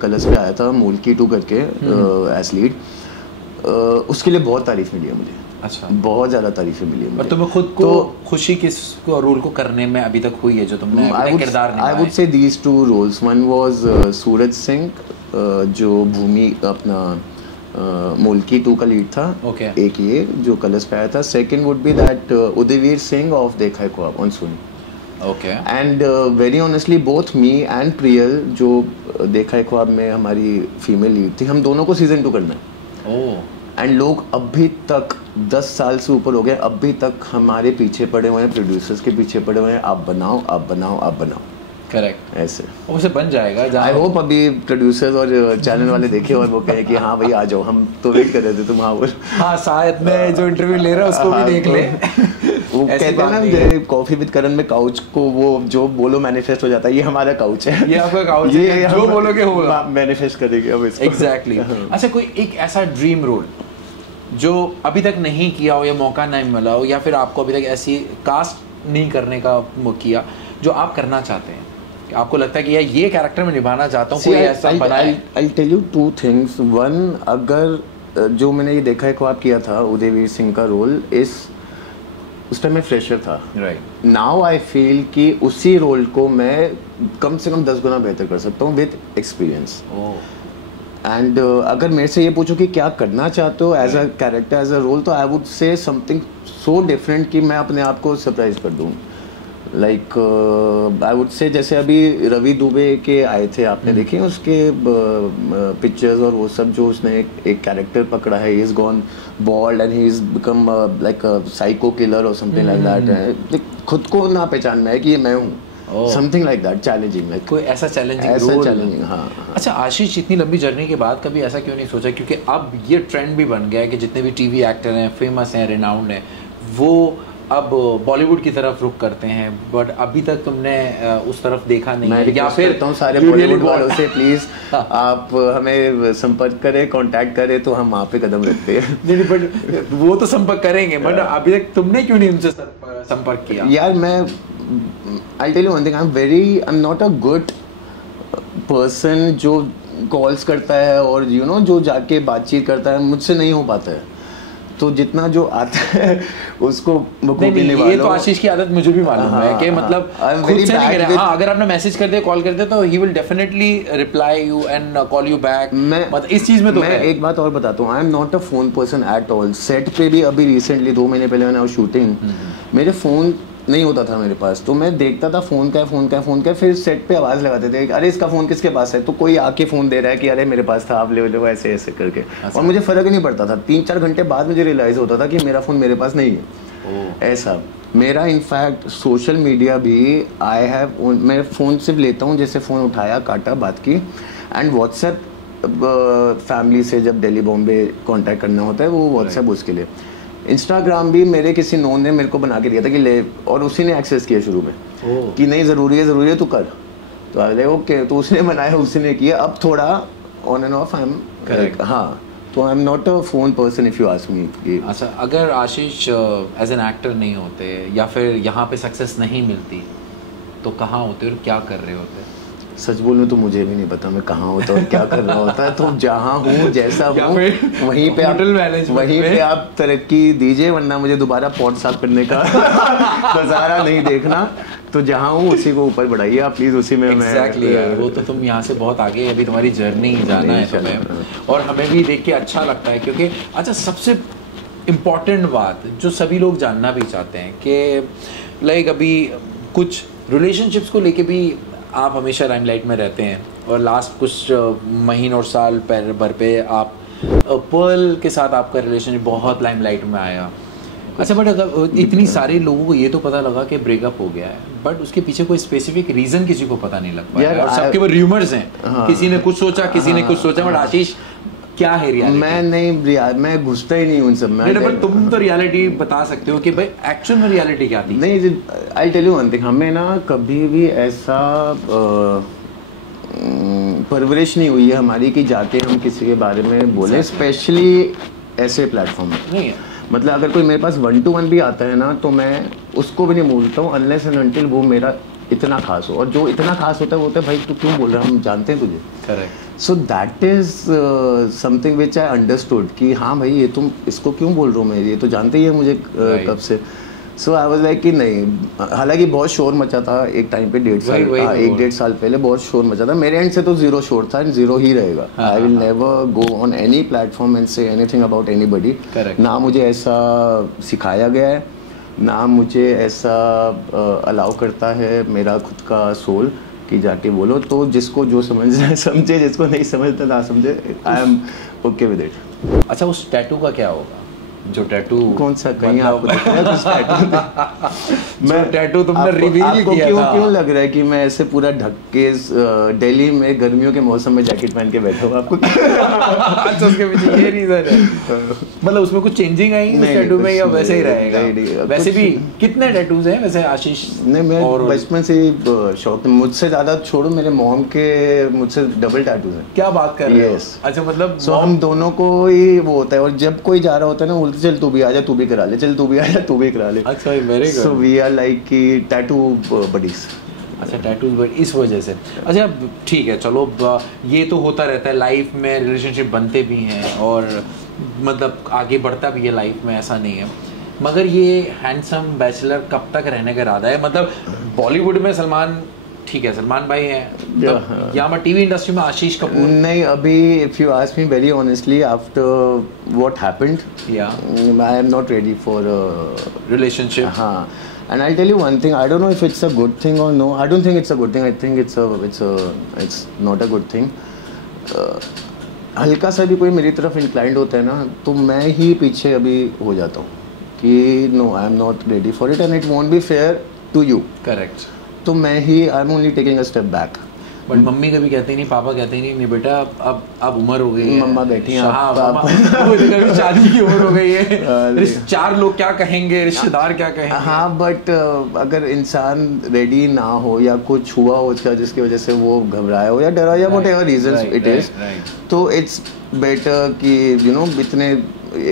कलर्स पे आया था, मूलकी 2 करके, एज लीड. उसके लिए बहुत तारीफ मिली है मुझे. अच्छा, बहुत ज़्यादा तारीफें मिली है मुझे. तुम्हें खुद को खुशी किस रोल को करने में अभी तक हुई है जो तुमने किरदार निभाया? I would say these 2 roles. One was Suraj Singh, जो भूमि अपना मूलकी 2 का लीड था. एक ये जो कलर्स पे आया था. Second would be that Udayveer Singh of देखा है ख्वाब on Sony. And very honestly both me and Priyal, जो देखा है ख्वाब में हमारी फीमेल लीड थी, हम दोनों को सीजन 2 करना है. एंड लोग अभी तक 10 साल से ऊपर हो गए, अभी तक हमारे पीछे पड़े हुए हैं, प्रोड्यूसर्स के पीछे पड़े हुए हैं, आप बनाओ आप बनाओ आप बनाओ. करेक्ट, ऐसे उसे बन जाएगा. आई होप अभी प्रोड्यूसर्स और चैनल वाले देखे और वो कहे कि हाँ भाई आ जाओ, हम तो वेट कर रहे थे तुम. हाँ, शायद मैं जो इंटरव्यू ले रहा हूँ उसको भी देख ले. वो कहते हैं ना कॉफी विद करण में काउच को वो जो बोलो मैनिफेस्ट हो जाता है, ये हमारा काउच है, ये आपका काउच है, जो बोलोगे होगा, मैनिफेस्ट करेंगे अब इसको. एग्जैक्टली. अच्छा, कोई एक ऐसा ड्रीम रोल जो अभी तक नहीं किया हो या मौका नहीं मिला हो, या फिर आपको अभी तक ऐसी कास्ट नहीं करने का किया, जो आप करना चाहते हैं, आपको लगता है कि यार ये कैरेक्टर में निभाना चाहता हूँ, कोई ऐसा बनाए? I'll tell you 2 things. One, अगर जो मैंने ये देखा है ख्वाब किया था उदयवीर सिंह का रोल, उस टाइम मैं फ्रेशर था. राइट. नाउ आई फील कि उसी रोल को मैं कम से कम 10 गुना बेहतर कर सकता हूँ विद एक्सपीरियंस. एंड अगर मेरे से ये पूछो कि क्या करना चाहते हो as a character, as a role, तो I would say something so different कि मैं अपने आप को सरप्राइज कर दूँ. लाइक आई वुड से जैसे अभी रवि दुबे के आए थे, आपने देखे उसके पिक्चर्स और वो सब, जो उसने एक कैरेक्टर पकड़ा है, he is gone bald and he is become like a psycho killer और समथिंग लाइक दैट. खुद को ना पहचानना है कि ये मैं हूँ. Something like that, challenging, like कोई ऐसा चैलेंजिंग. हाँ. अच्छा आशीष, इतनी लंबी जर्नी के बाद कभी ऐसा क्यों नहीं सोचा, क्योंकि अब ये ट्रेंड भी बन गया है कि जितने भी टीवी एक्टर हैं, फेमस हैं, रिनाउंड हैं, वो अब बॉलीवुड की तरफ रुख करते हैं, बट अभी तक तुमने उस तरफ देखा नहीं है? या फिर सारे बॉलीवुड वालों से प्लीज आप हमें संपर्क करें, कांटेक्ट करें, तो हम वहाँ पे कदम रखते हैं. नहीं, बट वो तो संपर्क करेंगे, बट अभी तक तुमने क्यों नहीं उनसे संपर्क किया? यार मैं I'll tell you one thing, I'm not a good person जो कॉल्स करता है और जो जाके बातचीत करता है, मुझसे नहीं हो पाता है. तो जितना जो आता है उसको नहीं, ये तो आशीष की आदत मुझे भी मालूम है कि मतलब खुद से नहीं करे. हाँ, अगर आपने मैसेज कर दिया, कॉल कर दिया, तो he will definitely reply you and call you back. मतलब इस चीज में तो मैं एक बात और बताता हूँ, आई am not a phone person at all. Set पे भी अभी रिसेंटली 2 महीने पहले मैंने शूटिंग, मेरे फोन नहीं होता था मेरे पास, तो मैं देखता था फोन का, फिर सेट पे आवाज़ लगाते थे, अरे इसका फ़ोन किसके पास है, तो कोई आके फ़ोन दे रहा है कि अरे मेरे पास था, आप ले लो, ऐसे ऐसे करके. और मुझे फ़र्क ही नहीं पड़ता था. 3-4 घंटे बाद मुझे रियलाइज़ होता था कि मेरा फ़ोन मेरे पास नहीं है. ऐसा मेरा इनफैक्ट सोशल मीडिया भी मैं फ़ोन सिर्फ लेता हूँ जैसे फ़ोन उठाया, काटा, बात की. एंड व्हाट्सएप फैमिली से जब दिल्ली बॉम्बे कॉन्टैक्ट करना होता है, वो व्हाट्सएप उसके लिए. इंस्टाग्राम भी मेरे किसी नोन ने मेरे को बना के दिया था कि ले, और उसी ने एक्सेस किया शुरू में कि नहीं ज़रूरी है तू कर, तो अरे ओके, तो उसने बनाया, उसने किया. अब थोड़ा on end of I am, हाँ, तो आई am not a phone person if you ask me. अच्छा, अगर आशीष एज एन एक्टर नहीं होते या फिर यहाँ पे सक्सेस नहीं मिलती तो कहाँ होते और क्या कर रहे होते? सच बोलूं तो मुझे भी नहीं पता मैं कहाँ होता और क्या कर रहा होता है। तो जहाँ हूँ जैसा हूँ वहीं पे आप तरक्की दीजिए, वरना मुझे दोबारा पॉट साफ करने का नज़ारा नहीं देखना। तो जहाँ हूँ उसी को ऊपर बढ़ाइए आप प्लीज़, उसी में exactly यार, वो तो तुम यहाँ से बहुत आगे, अभी तुम्हारी जर्नी जाना है तुम्हें, और हमें भी देख के अच्छा लगता है। क्योंकि अच्छा, सबसे इम्पॉर्टेंट बात जो सभी लोग जानना भी चाहते हैं कि लाइक अभी कुछ रिलेशनशिप्स को लेके भी आप हमेशा लाइमलाइट में रहते हैं, और लास्ट कुछ महीनों और साल भर पे आप पर्ल के साथ आपका रिलेशनशिप बहुत लाइमलाइट में आया। अच्छा, बट अगर इतनी सारे लोगों को ये तो पता लगा कि ब्रेकअप हो गया है, बट उसके पीछे कोई स्पेसिफिक रीजन किसी को पता नहीं लग पाया, और सबके वो र्यूमर्स हैं। हाँ, किसी ने कुछ सोचा, किसी ने कुछ सोचा, बट आशीष क्या है रियलिटी? मैं घुसता ही नहीं उन सब में। पर तुम तो रियलिटी बता सकते हो कि भाई एक्चुअल में रियलिटी क्या थी। नहीं, I tell you one thing, हमें ना कभी भी ऐसा परवरिश नहीं हुई है हमारी कि जाके हम किसी के बारे में बोले, स्पेशली ऐसे प्लेटफॉर्म में नहीं है। मतलब अगर कोई मेरे पास 1-to-1 भी आता है ना, तो मैं उसको भी नहीं बोलता हूँ अनलेस एंड अनटिल वो मेरा इतना खास हो, और जो इतना खास होता है वो होता है भाई तू क्यों बोल रहा है, हम जानते हैं तुझे। Correct. So that is something which I understood कि हाँ भाई ये तुम इसको क्यों बोल रहे हो, मैं ये तो जानते ही है मुझे कब से। सो आई वाज लाइक कि नहीं, हालांकि बहुत शोर मचा था एक टाइम पे, 1.5 साल पहले बहुत शोर मचा था। मेरे एंड से तो जीरो शोर था, जीरो ही रहेगा। I will never go on any platform and say anything about anybody. ना मुझे ऐसा सिखाया गया है, ना मुझे ऐसा अलाउ करता है मेरा खुद का सोल कि जाके बोलो। तो जिसको जो समझ समझे, जिसको नहीं समझता ना समझे, आई एम ओके विद इट। अच्छा, उस टैटू का क्या होगा? जो टैटू कौन सा, कहीं आपको दिख रहा है कुछ टैटू? मैं टैटू तुमने रिवील किया था। क्यों लग रहा है कि मैं ऐसे पूरा ढक के दिल्ली में गर्मियों के मौसम में जैकेट पहन के बैठा हूँ आपको? अच्छा, उसके पीछे ये रीजन है? मतलब उसमें कुछ चेंजिंग आई उस टैटू में या वैसे ही रहेगा? वैसे भी कितने टैटूज हैं वैसे आशीष? नहीं, मैं बचपन से ही शौक, मुझसे ज्यादा छोड़ो, मेरे मॉम के मुझसे डबल टैटूज हैं। क्या बात कर रहे हो? अच्छा, मतलब हम दोनों को ही वो होता है, और जब कोई जा रहा होता है ना, चल तू भी आजा, तू भी करा ले, चल तू भी आजा, तू भी करा ले। अच्छा, very good. So we are like कि टैटू बडीज। अच्छा, टैटूज बट इस वजह से। अच्छा, ठीक है, चलो ये तो होता रहता है लाइफ में, रिलेशनशिप बनते भी हैं और मतलब आगे बढ़ता भी है लाइफ में, ऐसा नहीं है। मगर ये हैंडसम बैचलर कब तक रहने का इरादा है? मतलब बॉलीवुड में सलमान, ठीक है, सलमान भाई हैं, या मैं टीवी इंडस्ट्री में आशीष कपूर? नहीं, अभी if you ask me very honestly, after what happened, I am not ready for relationship. हाँ, and I'll tell you one thing, I don't know if it's a good thing or no. I don't think it's a good thing. I think it's not a good thing. हल्का सा भी कोई मेरी तरफ inclined होता है ना, तो मैं ही पीछे अभी हो जाता हूँ कि no, I am not ready for it and it won't be fair to you. Correct. तो मैं ही, I am only taking a step back. But मम्मी कभी कहते नहीं, पापा कहते नहीं, नहीं बेटा अब उम्र हो गई है, मम्मा बैठी हैं, कभी शादी की उम्र हो गई है, 4 लोग क्या कहेंगे, रिश्तेदार क्या कहेंगे? हाँ, बट अगर इंसान रेडी ना हो या कुछ हुआ हो उसका जिसकी वजह से वो घबराया हो या डरा या व्हाटएवर रीजंस इट इज, तो इट्स बेटर कि यू नो इतने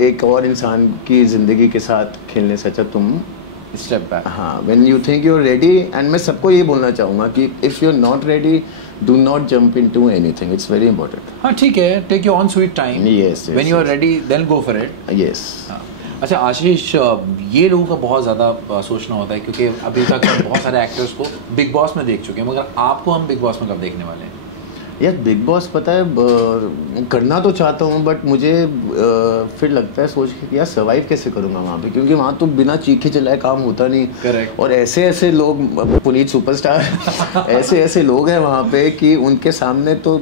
एक और इंसान की जिंदगी के साथ खेलने से अच्छा तुम स्टेप बैक। हाँ, when you think you are ready, and मैं सबको ये बोलना चाहूँगा कि if you are not ready, do not jump into anything. It's very important. हाँ, ठीक है, take your own sweet time. Yes. When you are ready, then go for it. Yes. हाँ. अच्छा आशीष, ये लोगों का बहुत ज़्यादा सोचना होता है क्योंकि अभी तक बहुत सारे एक्टर्स को बिग बॉस में देख चुके हैं, मगर आपको हम बिग बॉस में कब देखने वाले हैं? यार बिग बॉस पता है करना तो चाहता हूँ, बट मुझे फिर लगता है सोच के यार सर्वाइव कैसे करूँगा वहाँ पे, क्योंकि वहाँ तो बिना चीखे चिल्लाए काम होता नहीं। करेक्ट। और ऐसे ऐसे लोग, पुनीत सुपरस्टार ऐसे ऐसे लोग हैं वहाँ पे कि उनके सामने तो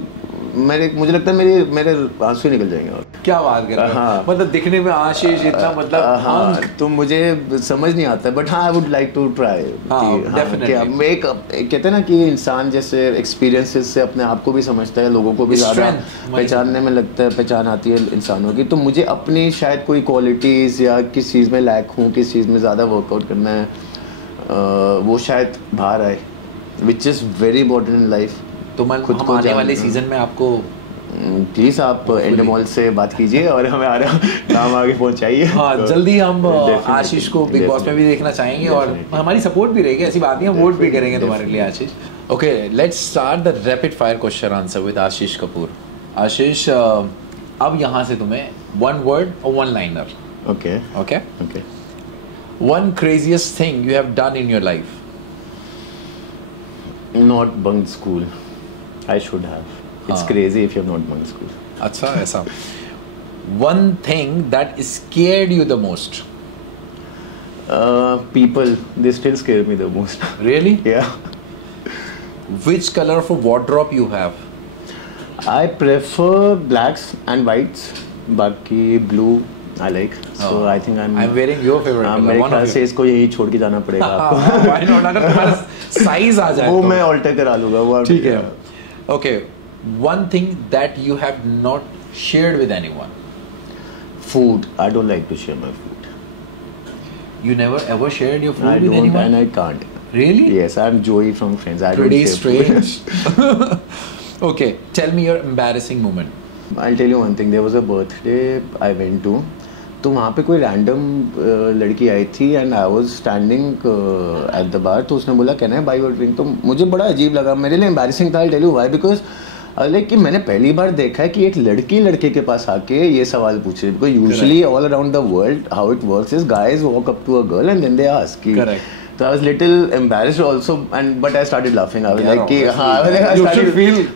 मुझे लगता है मेरे आंसू निकल जाएंगे। और क्या बात कर रहे हो? हाँ, मतलब दिखने में आशीष इतना मतलब हाँ, तो मुझे समझ नहीं आता, बट हाँ I would like to try. कहते हैं ना कि इंसान जैसे एक्सपीरियंसेस से अपने आप को भी समझता है, लोगों को भी ज़्यादा पहचानने में लगता है, पहचान आती है इंसानों की। तो मुझे अपनी शायद कोई क्वालिटीज़ या किस चीज़ में लैक हूँ, किस चीज़ में ज़्यादा वर्कआउट करना है, वो शायद बाहर आए, which is very important in life. तो हम आने वाले सीजन में आपको प्लीज आप एंडमॉल से बात कीजिए और हमें नाम आगे पहुंचाइए। हाँ, तो जल्दी हम आशीष को बिग बॉस में भी देखना चाहेंगे और हमारी सपोर्ट भी रहेगी, ऐसी बात नहीं, हम वोट भी करेंगे तुम्हारे लिए Ashish. Okay, let's start the rapid fire question answer with Ashish Kapoor. Ashish, अब यहाँ से तुम्हें वन वर्ड और one liner. Okay okay okay. One craziest thing you have done in your life. Not bunked school. I should have. It's crazy if you have not bunked school. अच्छा, ऐसा। One thing that scared you the most. People, they still scare me the most. Really? Yeah. Which color of a wardrobe you have? I prefer blacks and whites. Baki blue I like. So I think I'm wearing your favorite color. मेरे ख्याल से इसको यही छोड़ के जाना पड़ेगा आपको। Why not? अगर तुम्हारा साइज आ जाए वो तो मैं ऑल्टर करा लूँगा वो। ठीक है। Okay, one thing that you have not shared with anyone. Food. I don't like to share my food. You never ever shared your food I with don't anyone? and I can't. Really? Yes, I'm Joey from Friends. I Pretty don't share food. strange. Okay, tell me your embarrassing moment. I'll tell you one thing. There was a birthday I went to. तो वहाँ पे कोई random लड़की आई थी and I was standing at the bar. तो उसने बोला can I buy your drink. तो मुझे बड़ा अजीब लगा, मेरे लिए एम्बैरेसिंग था। I tell you why, because like कि मैंने पहली बार देखा है कि एक लड़की लड़के के पास आके ये सवाल पूछे। Because usually all around the world how it works is guys walk up to a girl and then they ask. So I was little embarrassed also, but I started laughing. I was like कि हाँ,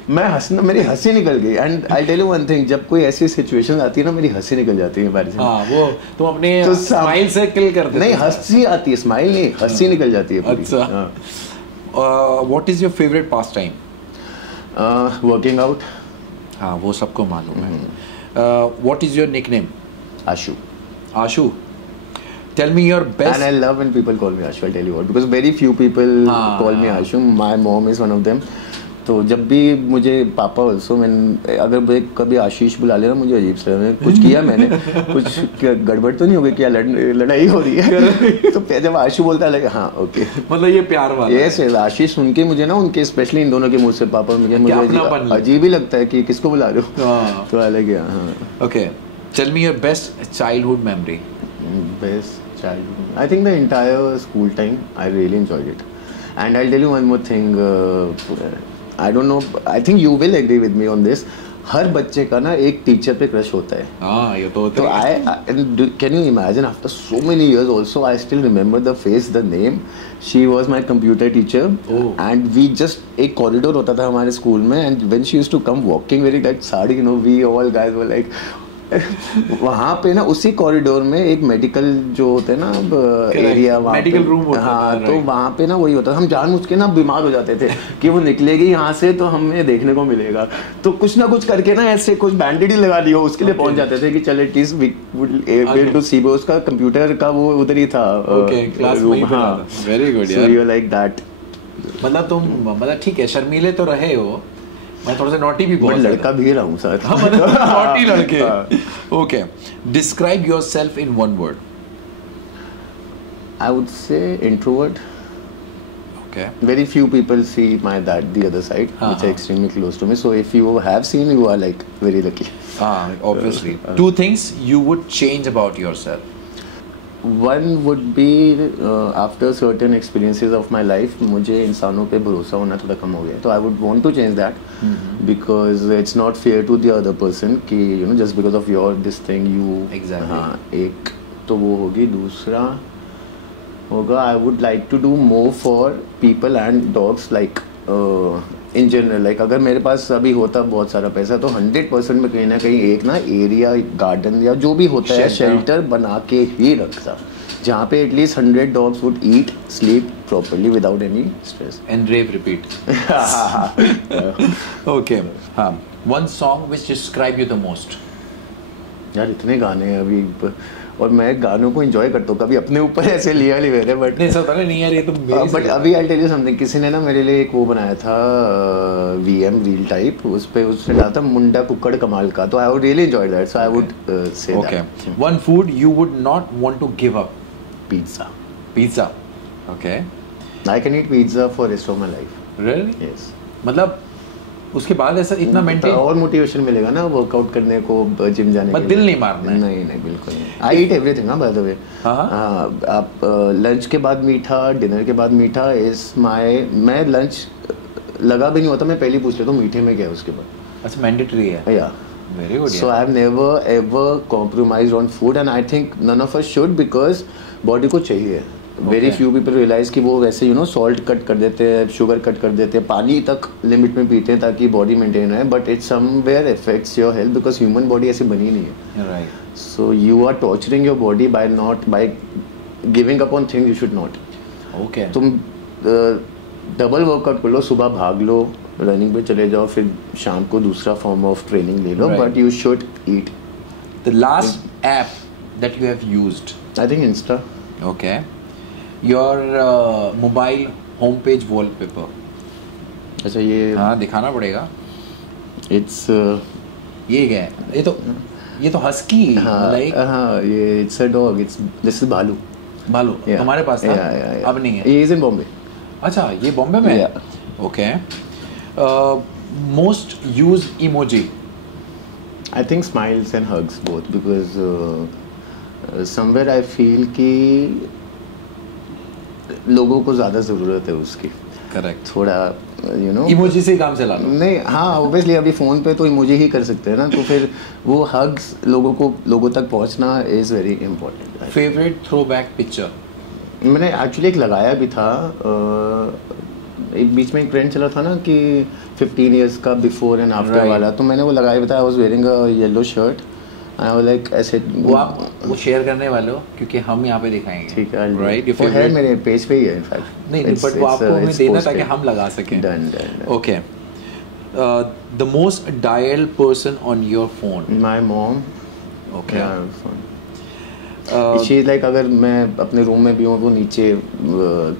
मैं हंसना, मेरी हंसी निकल गई। And I'll tell you one thing, जब कोई ऐसी situation आती है ना, मेरी हंसी निकल जाती है embarrassing। हाँ, वो तुम अपने स्माइल से किल कर देते हो। नहीं, हंसी आती है, स्माइल नहीं, हंसी निकल जाती है पूरी। अच्छा। What is your favorite pastime? Working out। हाँ, वो सबको मालूम है। What is your nickname? Ashu। Ashu। Tell me your best. And I love when people call me Ashu. I'll tell you what, because very few people call me Ashu. My mom is one of them. तो जब भी मुझे पापा also मैं अगर मुझे कभी आशीष बुला लेना मुझे अजीब सा लगता है। कुछ किया मैंने, कुछ गड़बड़ तो नहीं हो गई, क्या लड़ाई हो रही है? तो जब आशु बोलता है लगे हाँ ओके, मतलब ये प्यार वाला। यस, आशीष सुन के मुझे ना उनके स्पेशली इन दोनों के मुंह से पापा मुझे अजीब ही लगता है कि किसको बुला रहे हो। तो अलग है। हाँ। Okay, tell me your best childhood memory. Best childhood. I think the entire school time I really enjoyed it. And I'll tell you one more thing. I don't know. I think you will agree with me on this. हर बच्चे का ना एक teacher पे crush होता है। हाँ, ये तो होता है। तो can you imagine after so many years also I still remember the face, the name. She was my computer teacher. Oh. And we just एक corridor होता था हमारे स्कूल में and when she used to come walking wearing that sari, you know, we all guys were like वहाँ पे ना उसी corridor में एक मेडिकल जो होते हैं ना एरिया, मेडिकल रूम होता है। हाँ, तो वहाँ पे ना वही होता है, हम जानबूझ के ना बीमार हो जाते थे कि वो निकलेगी यहाँ से तो हमें देखने को मिलेगा। तो कुछ ना कुछ करके ना ऐसे कुछ बैंडेड ही लगा दिया उसके लिए पहुँच जाते थे कि चले at least we would able to see. उसका कंप्यूटर का वो उधर ही था रूम। हाँ, very good. So you like that. मतलब तुम मतलब ठीक है, शर्मीले तो रहे हो, मैं थोड़ा सा नॉटी भी बहुत लड़का भी रहा हूँ सर। नॉटी लड़के। Okay, describe yourself in one word. I would say introvert. Okay. Very few people see the other side, which are extremely close to me. So if you have seen, you are like very lucky. Obviously. Two things you would change about yourself. One would be after certain experiences of my life, मुझे इंसानों पे भरोसा होना थोड़ा कम हो गया। तो I would want to change that because it's not fair to the other person कि you know just because of your this thing you। Exactly. हाँ, एक तो वो होगी। दूसरा होगा I would like to do more for people and dogs like in general, like अगर मेरे पास अभी होता बहुत सारा पैसा तो 100% में कहीं ना कहीं एक ना एरिया, गार्डन या जो भी होता है शेल्टर बना के ही रखता जहाँ पे at least 100 dogs would eat sleep properly without any stress and rave repeat. Okay, हाँ, one song which describe you the most. यार इतने गाने हैं अभी और मैं गानों को एंजॉय करता हूँ, कभी अपने ऊपर ऐसे लिया नहीं मैंने, बट नहीं सब नहीं यार ये तो बट अभी आई टेल यू समथिंग। किसी ने ना मेरे लिए एक वो बनाया था वीएम रील टाइप, उस पे उसने डाला था मुंडा कुक्कड़ कमाल का। तो I would really enjoy that, so I would say that. One food you would not want to give up. Pizza. Pizza, okay. I can eat pizza for rest of my life. Really? Yes. मतलब उसके बाद ऐसा इतना maintain और motivation मिलेगा ना workout करने को, जिम जाने बट के दिल लिए। नहीं मारना है। नहीं नहीं बिल्कुल नहीं। I eat everything by the way. आप लंच के बाद मीठा, डिनर के बाद मीठा इज माय, मैं लंच लगा भी नहीं होता, मैं पहले ही पूछ लेता हूँ मीठे में क्या है उसके बाद। अच्छा मैंडेटरी है। या very good. So I've never ever compromised on food and I think none of us should because body को चाहिए। Very few people realize कि वो वैसे यू नो सॉल्ट कट कर देते हैं, शुगर कट कर देते हैं, पानी तक लिमिट में पीते हैं ताकि बॉडी मेंटेन रहे, but it somewhere affects your health because human body ऐसी बनी नहीं है। Right. So you are torturing your body by giving up on things you should not. Okay. तुम डबल वर्कआउट कर लो, सुबह भाग लो, रनिंग पे चले जाओ, फिर शाम को दूसरा फॉर्म ऑफ ट्रेनिंग ले लो, but you should eat. The last app that you have used? I think insta. Okay. Your mobile home page wallpaper? अच्छा ये हाँ दिखाना पड़ेगा। इट्स ये क्या है? ये तो हस्की लाइक। हाँ ये it's a dog, it's this is भालू। भालू तुम्हारे पास था? अब नहीं है। ये इज इन बॉम्बे। अच्छा ये बॉम्बे में है। Okay. Most used emoji? I think smiles and hugs both because somewhere I feel कि लोगों को ज़्यादा ज़रूरत है उसकी। करेक्ट। थोड़ा यू नो इमोजी से ही काम चला लो। नहीं हाँ ऑब्वियसली अभी फ़ोन पे तो इमोजी ही कर सकते हैं ना, तो फिर वो हग्स लोगों तक पहुंचना is very important. Favourite throwback picture? मैंने एक्चुअली एक लगाया भी था, एक बीच में एक ट्रेंड चला था ना कि 15 इयर्स का बिफोर एंड आफ्टर वाला, तो मैंने वो लगाया भी था। I was wearing a yellow shirt, I was like ऐसे। वो आप वो शेयर करने वाले हो क्योंकि हम यहाँ पे दिखाएंगे। ठीक है राइट। वो है मेरे पेज पे ही है इनफैक्ट। नहीं बट वो आपको हमें देना ताकि हम लगा सकें। Done. Okay. The most dial person on your phone? My mom. Okay. She is like अगर मैं अपने रूम में भी हूँ, वो नीचे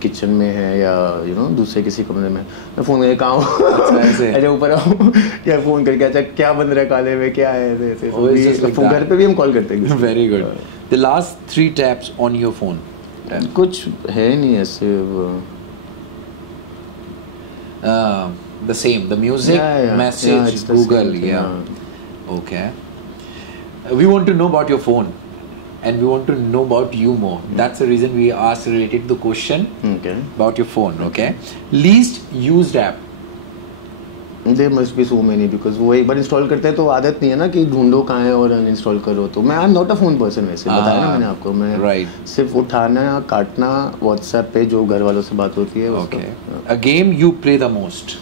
किचन में है या यू नो दूसरे किसी कमरे में, मैं फ़ोन करके कहाँ हूँ, ऐसे ऊपर आऊँ या फ़ोन करके अच्छा क्या बन रहा है काले में, क्या है ऐसे। घर पे भी हम कॉल करते हैं। Very good. The last 3 taps on your phone? कुछ है नहीं ऐसे। The same, the music, message, Google, Okay. We want to know about your phone and we want to know about you more. That's the reason we asked related the question about your phone. Okay. Least used app? There must be so many because वो एक बार install करते हैं तो आदत नहीं है ना कि ढूंढो कहाँ है और अनइंस्टॉल करो। तो मैं आई am not a phone person वैसे, बताया ना मैंने आपको। मैं सिर्फ उठाना काटना व्हाट्सएप पे जो घर वालों से बात होती है। Okay. A game you play the most?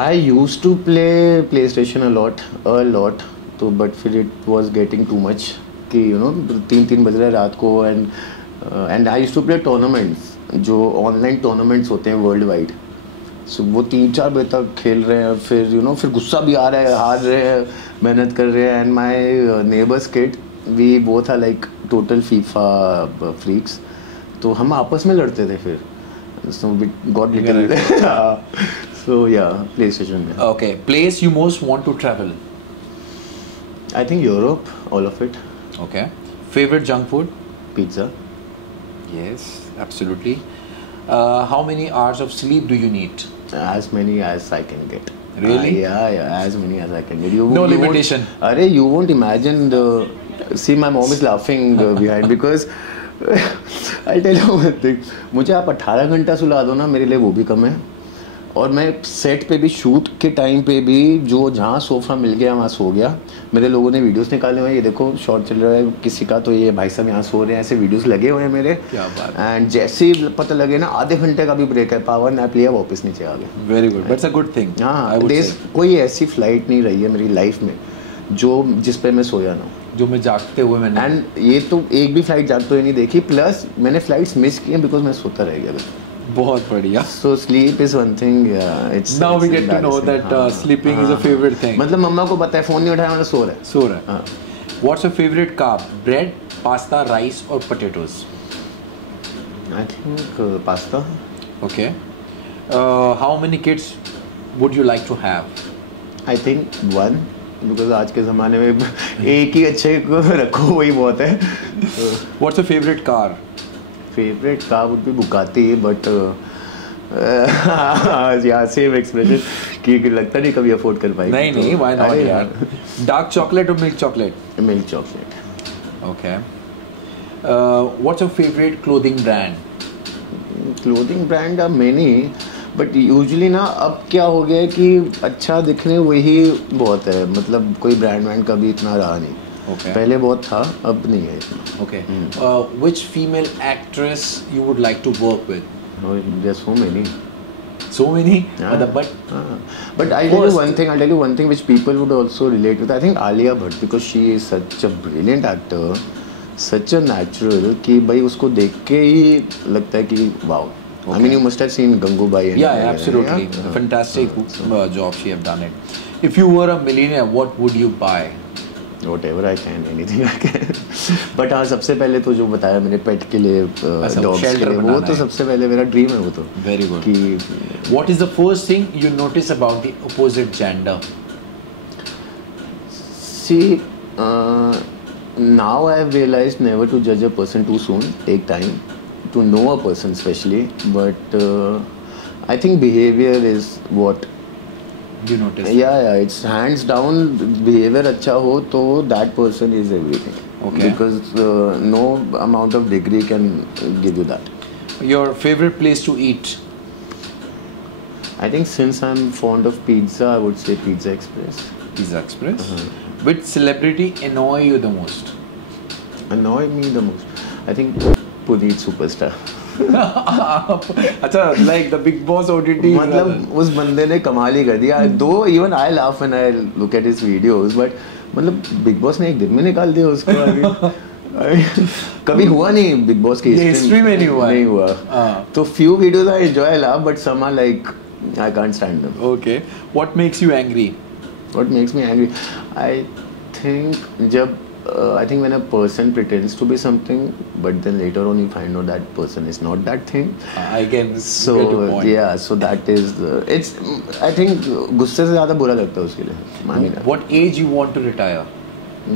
I used to play PlayStation a lot. तो but फिर it was getting too much कि you know 3 बज रहे रात को and I used to play tournaments, जो ऑनलाइन टूर्नामेंट्स होते हैं वर्ल्ड वाइड। सो वो 3-4 बजे तक खेल रहे हैं, फिर यू नो फिर गुस्सा भी आ रहा है, हार रहे हैं, मेहनत कर रहे हैं। And my neighbours kid, we both are like total FIFA freaks, तो हम आपस में लड़ते थे फिर। So we got little so या PlayStation में। Okay. Place you most want to travel? I think Europe, all of it. Okay. Favourite junk food? Pizza. Yes, absolutely. How many hours of sleep do you need? As many as I can get. Really? Yeah, as many as I can get. No limitation. Arey, you won't imagine the. See, my mom is laughing behind because I'll tell you one thing. मुझे आप 18 घंटा सुला दो ना, मेरे लिए वो भी कम है। और मैं सेट पे भी, शूट के टाइम पे भी, जो जहाँ सोफ़ा मिल गया वहाँ सो गया। मेरे लोगों ने वीडियोस निकाले हुए हैं, ये देखो शॉट चल रहा है किसी का, तो ये भाई साहब यहाँ सो रहे हैं, ऐसे वीडियोस लगे हुए हैं मेरे। क्या बात। एंड जैसे ही पता लगे ना आधे घंटे का भी ब्रेक है, पावर नैप लिया, वापस नीचे आ गए। Very good, that's a good thing. हाँ, कोई ऐसी फ्लाइट नहीं रही है मेरी लाइफ में जिस पे मैं सोया ना, जो मैं जागते हुए मैंने। एंड ये तो एक भी फ्लाइट जागते हुए नहीं देखी, प्लस मैंने फ्लाइट्स मिस की हैं बिकॉज मैं सोता रह गया। बहुत बढ़िया। So sleep is one thing. It's now we get to know that sleeping is a favorite thing. मतलब मम्मा को पता है फोन नहीं उठाया मतलब सो रहा है। What's your favorite carb? Bread, pasta, rice or potatoes? I think pasta. Okay. How many kids would you like to have? I think 1 because आज के ज़माने में एक ही अच्छे को रखो वही बहुत है। What's your favorite car? Favorite car would be Bugatti, but yeah, same expression. कि लगता नहीं कभी अफोर्ड कर पाएगी। नहीं नहीं, व्हाई नॉट यार। डार्क चॉकलेट और milk chocolate? Milk chocolate. Okay, what's your favourite clothing brand? Clothing brand are many, but usually ना अब क्या हो गया है कि अच्छा दिखने वही बहुत है, मतलब कोई ब्रांड ब्रांड का भी इतना रहा नहीं। Okay. पहले बहुत था, अब नहीं है। Okay. Which female actress you would like to work with? There's so many. So many? Yeah. But I'll tell you one thing which people would also relate with. I think Alia Bhatt, because she is such a brilliant actor, such a natural, कि भाई उसको देख के ही लगता है कि wow. Okay. I mean, you must have seen Gangubai. Yeah, absolutely. Fantastic job she have done it. If you were a millionaire, what would you buy? Whatever I can, anything I can. But हाँ, सबसे पहले तो जो बताया मैंने पेट के लिए, dogs के लिए, वो तो सबसे पहले मेरा ड्रीम है वो तो। Very good. कि What is the first thing you notice about the opposite gender? See, now I have realized never to judge a person too soon. Take time to know a person, especially. But I think behavior is what you notice. Yeah, it's hands down. Behavior अच्छा हो तो that person is everything. Okay. Because no amount of degree can give you that. Your favorite place to eat? I think since I'm fond of pizza, I would say Pizza Express. Pizza Express. Which celebrity annoy you the most? Annoy me the most? I think Puneet Superstar. अच्छा, like the Big Boss OTT. मतलब उस बंदे ने कमाल ही कर दिया। Though even I laugh when I look at his videos, but मतलब big boss ने एक दिन में निकाल दिया उसको। कभी हुआ नहीं बिग बॉस की हिस्ट्री में, नहीं हुआ। तो few videos I enjoy, I laugh, but some are like I can't stand them. Okay, what makes you angry? What makes me angry? I think I think when a person pretends to be something, but then later on you find out that person is not that thing. I can so get your point. Yeah, so that is it's. I think गुस्से से ज़्यादा बुरा लगता है उसके लिए। What age you want to retire?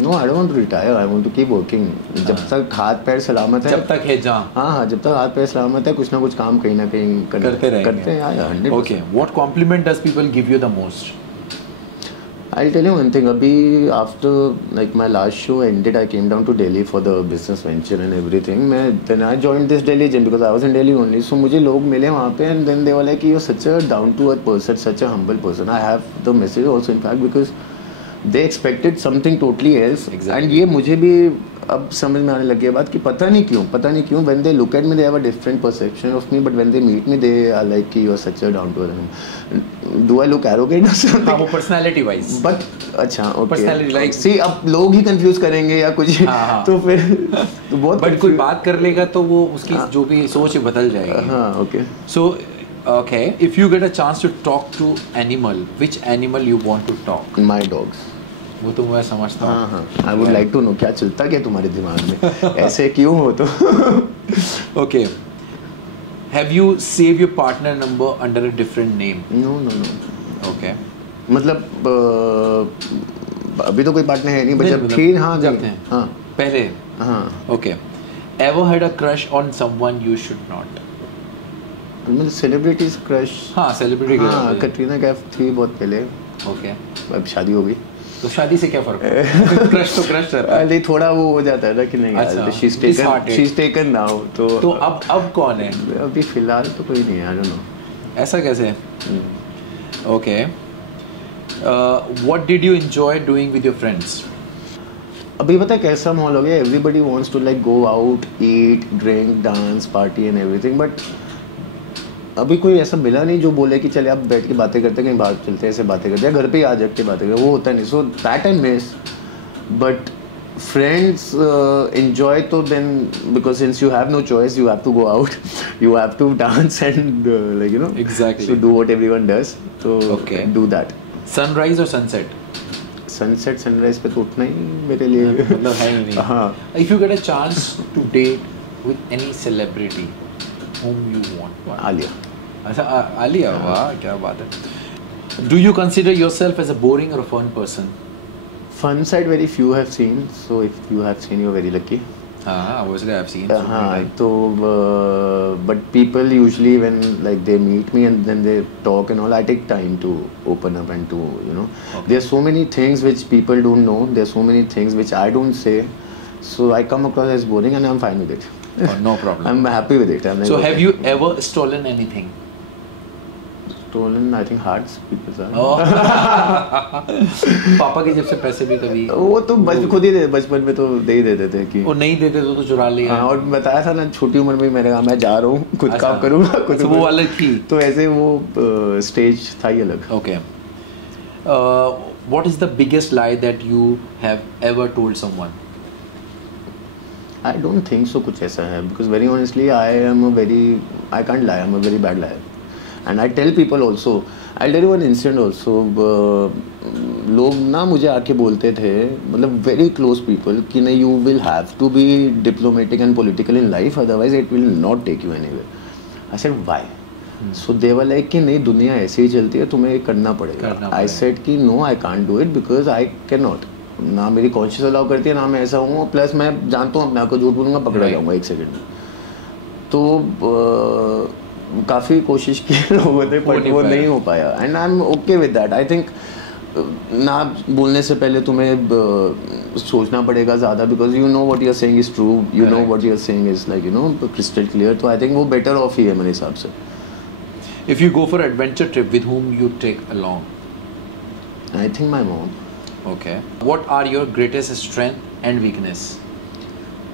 No, I don't want to retire. I want to keep working. जब तक हाथ पैर सलामत है। जब तक है जहाँ। हाँ, जब तक हाथ पैर सलामत है, कुछ ना कुछ काम कहीं ना कहीं करते रहेंगे। करते हैं यार, 100%. Okay, what compliment does people give you the most? I'll tell you one thing. Abhi, after like my last show ended, I came down to Delhi for the business venture and everything. Then I joined this Delhi gym because I was in Delhi only. So मुझे लोग मिले वहाँ पे and then they were like, you're such a down to earth person, such a humble person. I have the message also in fact because they expected something totally else. Exactly. And ये मुझे भी अब समझ में आने लगी है बात कि पता नहीं क्यों when they look at me they have a different perception of me, but when they meet me they are like कि you're such a down to earth. Do I look arrogant or something? हाँ, वो personality wise. But अच्छा, okay. Personality like. See, अब लोग ही confuse करेंगे या कुछ, तो फिर तो बहुत। But कोई बात कर लेगा तो वो उसकी जो भी सोच है बदल जाएगी। हाँ, okay. So, okay, if you get a chance to talk to animal, which animal you want to talk? My dogs. वो तो मैं समझता हूँ। हाँ, I would like to know क्या चलता क्या तुम्हारे दिमाग में, ऐसे क्यों हो तो। Okay. Have you saved your partner number under a different name? No. Okay. मतलब अभी तो कोई पार्टनर है नहीं, जब थी हाँ जब थे हाँ पहले हाँ। Okay. Ever had a crush on someone you should not? मतलब सेलिब्रिटीज क्रश। हाँ, सेलिब्रिटी हाँ, कटरीना कैफ थी बहुत पहले। Okay. अब शादी हो गई तो शादी से क्या फर्क है? क्रश तो क्रश रहता है। नहीं, थोड़ा वो हो जाता है ना कि नहीं यार, she's taken now, तो अब कौन है? अभी फिलहाल तो कोई नहीं है, I don't know. ऐसा कैसे? Okay. What did you enjoy doing with your friends? अभी पता है कैसा माहौल हो गया, everybody wants to like go out, eat, drink, dance, party and everything, but अभी कोई ऐसा मिला नहीं जो बोले कि चले आप बैठ के बातें करते हैं, कहीं बाहर चलते हैं, ऐसे बातें करते हैं, घर पे ही आ जाके बातें करते, वो होता नहीं। So that I miss, but friends enjoy to then, because since you have no choice, you have to go out, you have to dance and like you know, exactly, so do what everyone does, so okay, do that. Sunrise or sunset? Sunset, sunrise पे तो उठना ही मेरे लिए मतलब है ही नहीं। हाँ। If you get a chance to date with any celebrity, whom you want? Alia. अच्छा, आलिया, वाह क्या बात है। Do you consider yourself as a boring or a fun person? Fun side very few have seen, so if you have seen, you're very lucky. हाँ, obviously I've seen. हाँ, तो but people usually when like they meet me and then they talk and all, I take time to open up and to, you know, there's so many things which people don't know, there's so many things which I don't say, so I come across as boring and I'm fine with it. Oh, no problem. I'm happy with it. I'm like, So okay. have you ever stolen anything? Stolen, I think hearts people are. Oh. पापा के जब से पैसे भी कभी वो तो खुद ही बचपन में तो दे ही देते थे कि वो नहीं देते तो चुरा लिया। हाँ, और बताया था ना छोटी उम्र में मैंने कहा मैं जा रहा हूँ खुद काम करूँगा खुद। वो अलग थी, तो ऐसे वो स्टेज था ही अलग। Okay. What is the biggest lie that you have ever told someone? I don't think so कुछ ऐसा है, because very honestly I can't lie, I'm a very bad liar and I tell people also. I'll tell you one incident also. लोग ना मुझे आके बोलते थे, मतलब very close people, कि नहीं you will have to be diplomatic and political in life, otherwise it will not take you anywhere. I said why? So they were like कि नहीं दुनिया ऐसे ही चलती है, तुम्हें करना पड़ेगा. I said कि no, I can't do it because I cannot. ना मेरी कॉन्शियस अलाउ करती है, ना मैं ऐसा हूँ, प्लस मैं जानता हूँ अपने आप को झूठ बोलूँगा पकड़ा जाऊँगा 1 सेकंड में. तो काफ़ी कोशिश की लोगों ने, बट वो नहीं हो पाया and I am okay with that. I think ना बोलने से पहले तुम्हें सोचना पड़ेगा ज़्यादा, because you know what you are saying is true, you know what you are saying is like you know crystal clear. तो आई थिंक वो बेटर ऑफ ही है मेरे हिसाब से. If you go for adventure trip, with whom you take along? I think my mom. Okay. What are your greatest strength and weakness?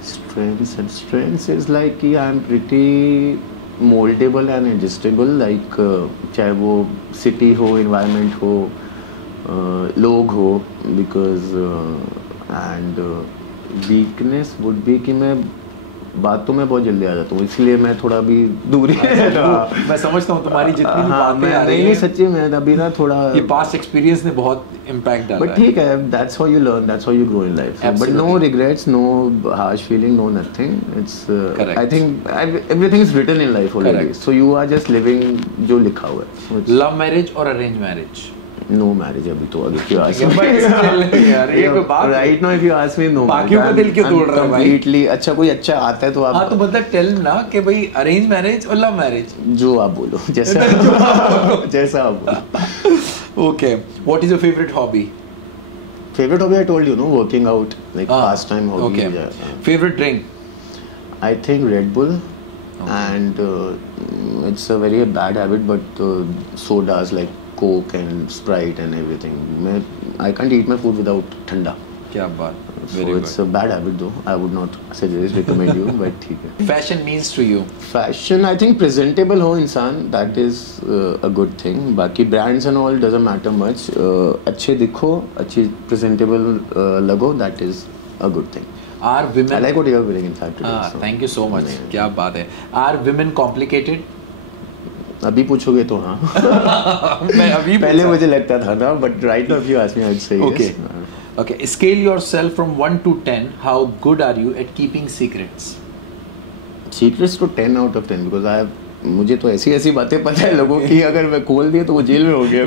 Strengths is like कि I am pretty moldable and adjustable. Like चाहे वो city हो, environment हो, लोग हो, because and weakness would be कि मैं बातों में बहुत जल्दी आ जाता हूँ, इसलिए मैं थोड़ा भी दूरी मैं समझता हूँ तुम्हारी जितनी भी बातें आ रही हैं, सच्ची में अभी ना थोड़ा ये पास्ट एक्सपीरियंस ने बहुत इम्पैक्ट डाला है. बट ठीक है, that's how you learn, that's how you grow in life. But no regrets, no harsh feeling, no nothing. It's I think everything is written in life already. So you are just living जो लिखा हुआ है. Love marriage और arranged marriage? No marriage अभी तो. अगर क्यों आस right now if you ask me, no. बाकियों का दिल क्यों तोड़ रहा है भाई? Completely. अच्छा कोई अच्छा आता है तो आप. हाँ तो मतलब टेल ना कि भाई arranged marriage और love marriage? जो आप बोलो, जैसा आप बोलो. Okay. What is your favorite hobby? Favorite hobby I told you, no, working out, like pastime hobby. Okay. Yeah. Favorite drink? I think Red Bull. And it's a very bad habit, but sodas like Coke and Sprite and everything. I can't eat my food without ठंडा. क्या बात. So it's a bad habit though. I would not suggest, recommend you, but ठीक है. Fashion means to you? Fashion, I think presentable हो इंसान, that is a good thing. बाकी brands and all doesn't matter much. अच्छे दिखो, अच्छी presentable लगो, that is a good thing. Are women? I like what you are wearing in fact today. So. Thank you so much. क्या बात है. Are women complicated? अभी पूछोगे तो हाँ. मैं अभी पहले मुझे लगता था ना, but right now if you ask me, I'd say okay. Yes. Okay. Scale yourself from 1 to 10. How good are you at keeping secrets? Secrets to 10 out of 10 because I have. मुझे तो ऐसी बातें पता है लोगों की, अगर मैं खोल दिए तो वो जेल में हो गया.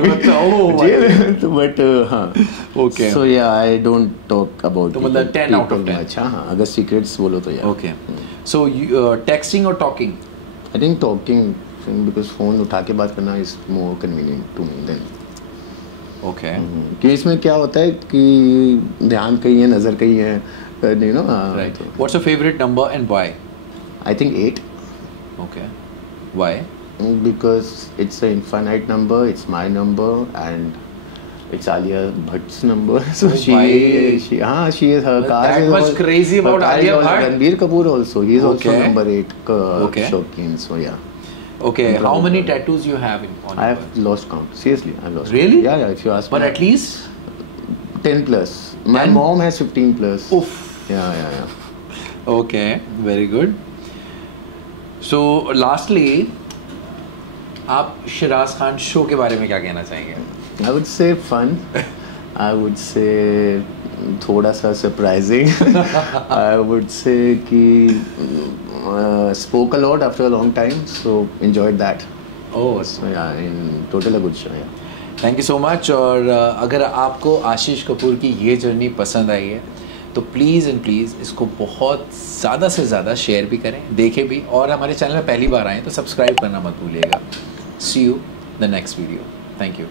जेल में तो बट हाँ. Okay. So yeah, I don't talk about. तो मतलब 10 out of 10. अच्छा हाँ, अगर secrets बोलो तो यार. Okay. So you texting or talking? I think talking because phone उठा के बात करना is more convenient to me than. Okay. कि इसमें क्या होता है कि ध्यान कहीं है, नजर कहीं है, you know. Right. What's your favorite number and why? I think 8. Okay. Why? Because it's an infinite number, it's my number, and it's Alia Bhatt's number. So she is her car. That much crazy about Alia Bhatt. Ranbir Kapoor also. He is also number 8 Shaukin. So yeah. Okay. How many tattoos you have on? I have lost count. Seriously, I lost. Really? Count. Yeah. If you ask me. But at least 10 plus. My mom has 15 plus. Oof. Yeah. Okay. Very good. So lastly, आप Siraj Khan show के बारे में क्या कहना चाहेंगे? I would say fun. I would say थोड़ा सा surprising. I would say कि spoke a lot after a long time, so enjoyed that. Oh, so yeah, in total a good show. Yeah. Thank you so much. और अगर आपको आशीष कपूर की ये journey पसंद आई है तो प्लीज़ एंड प्लीज़ इसको बहुत ज़्यादा से ज़्यादा शेयर भी करें, देखें भी, और हमारे चैनल में पहली बार आएँ तो सब्सक्राइब करना मत भूलिएगा। See you the next video. Thank you.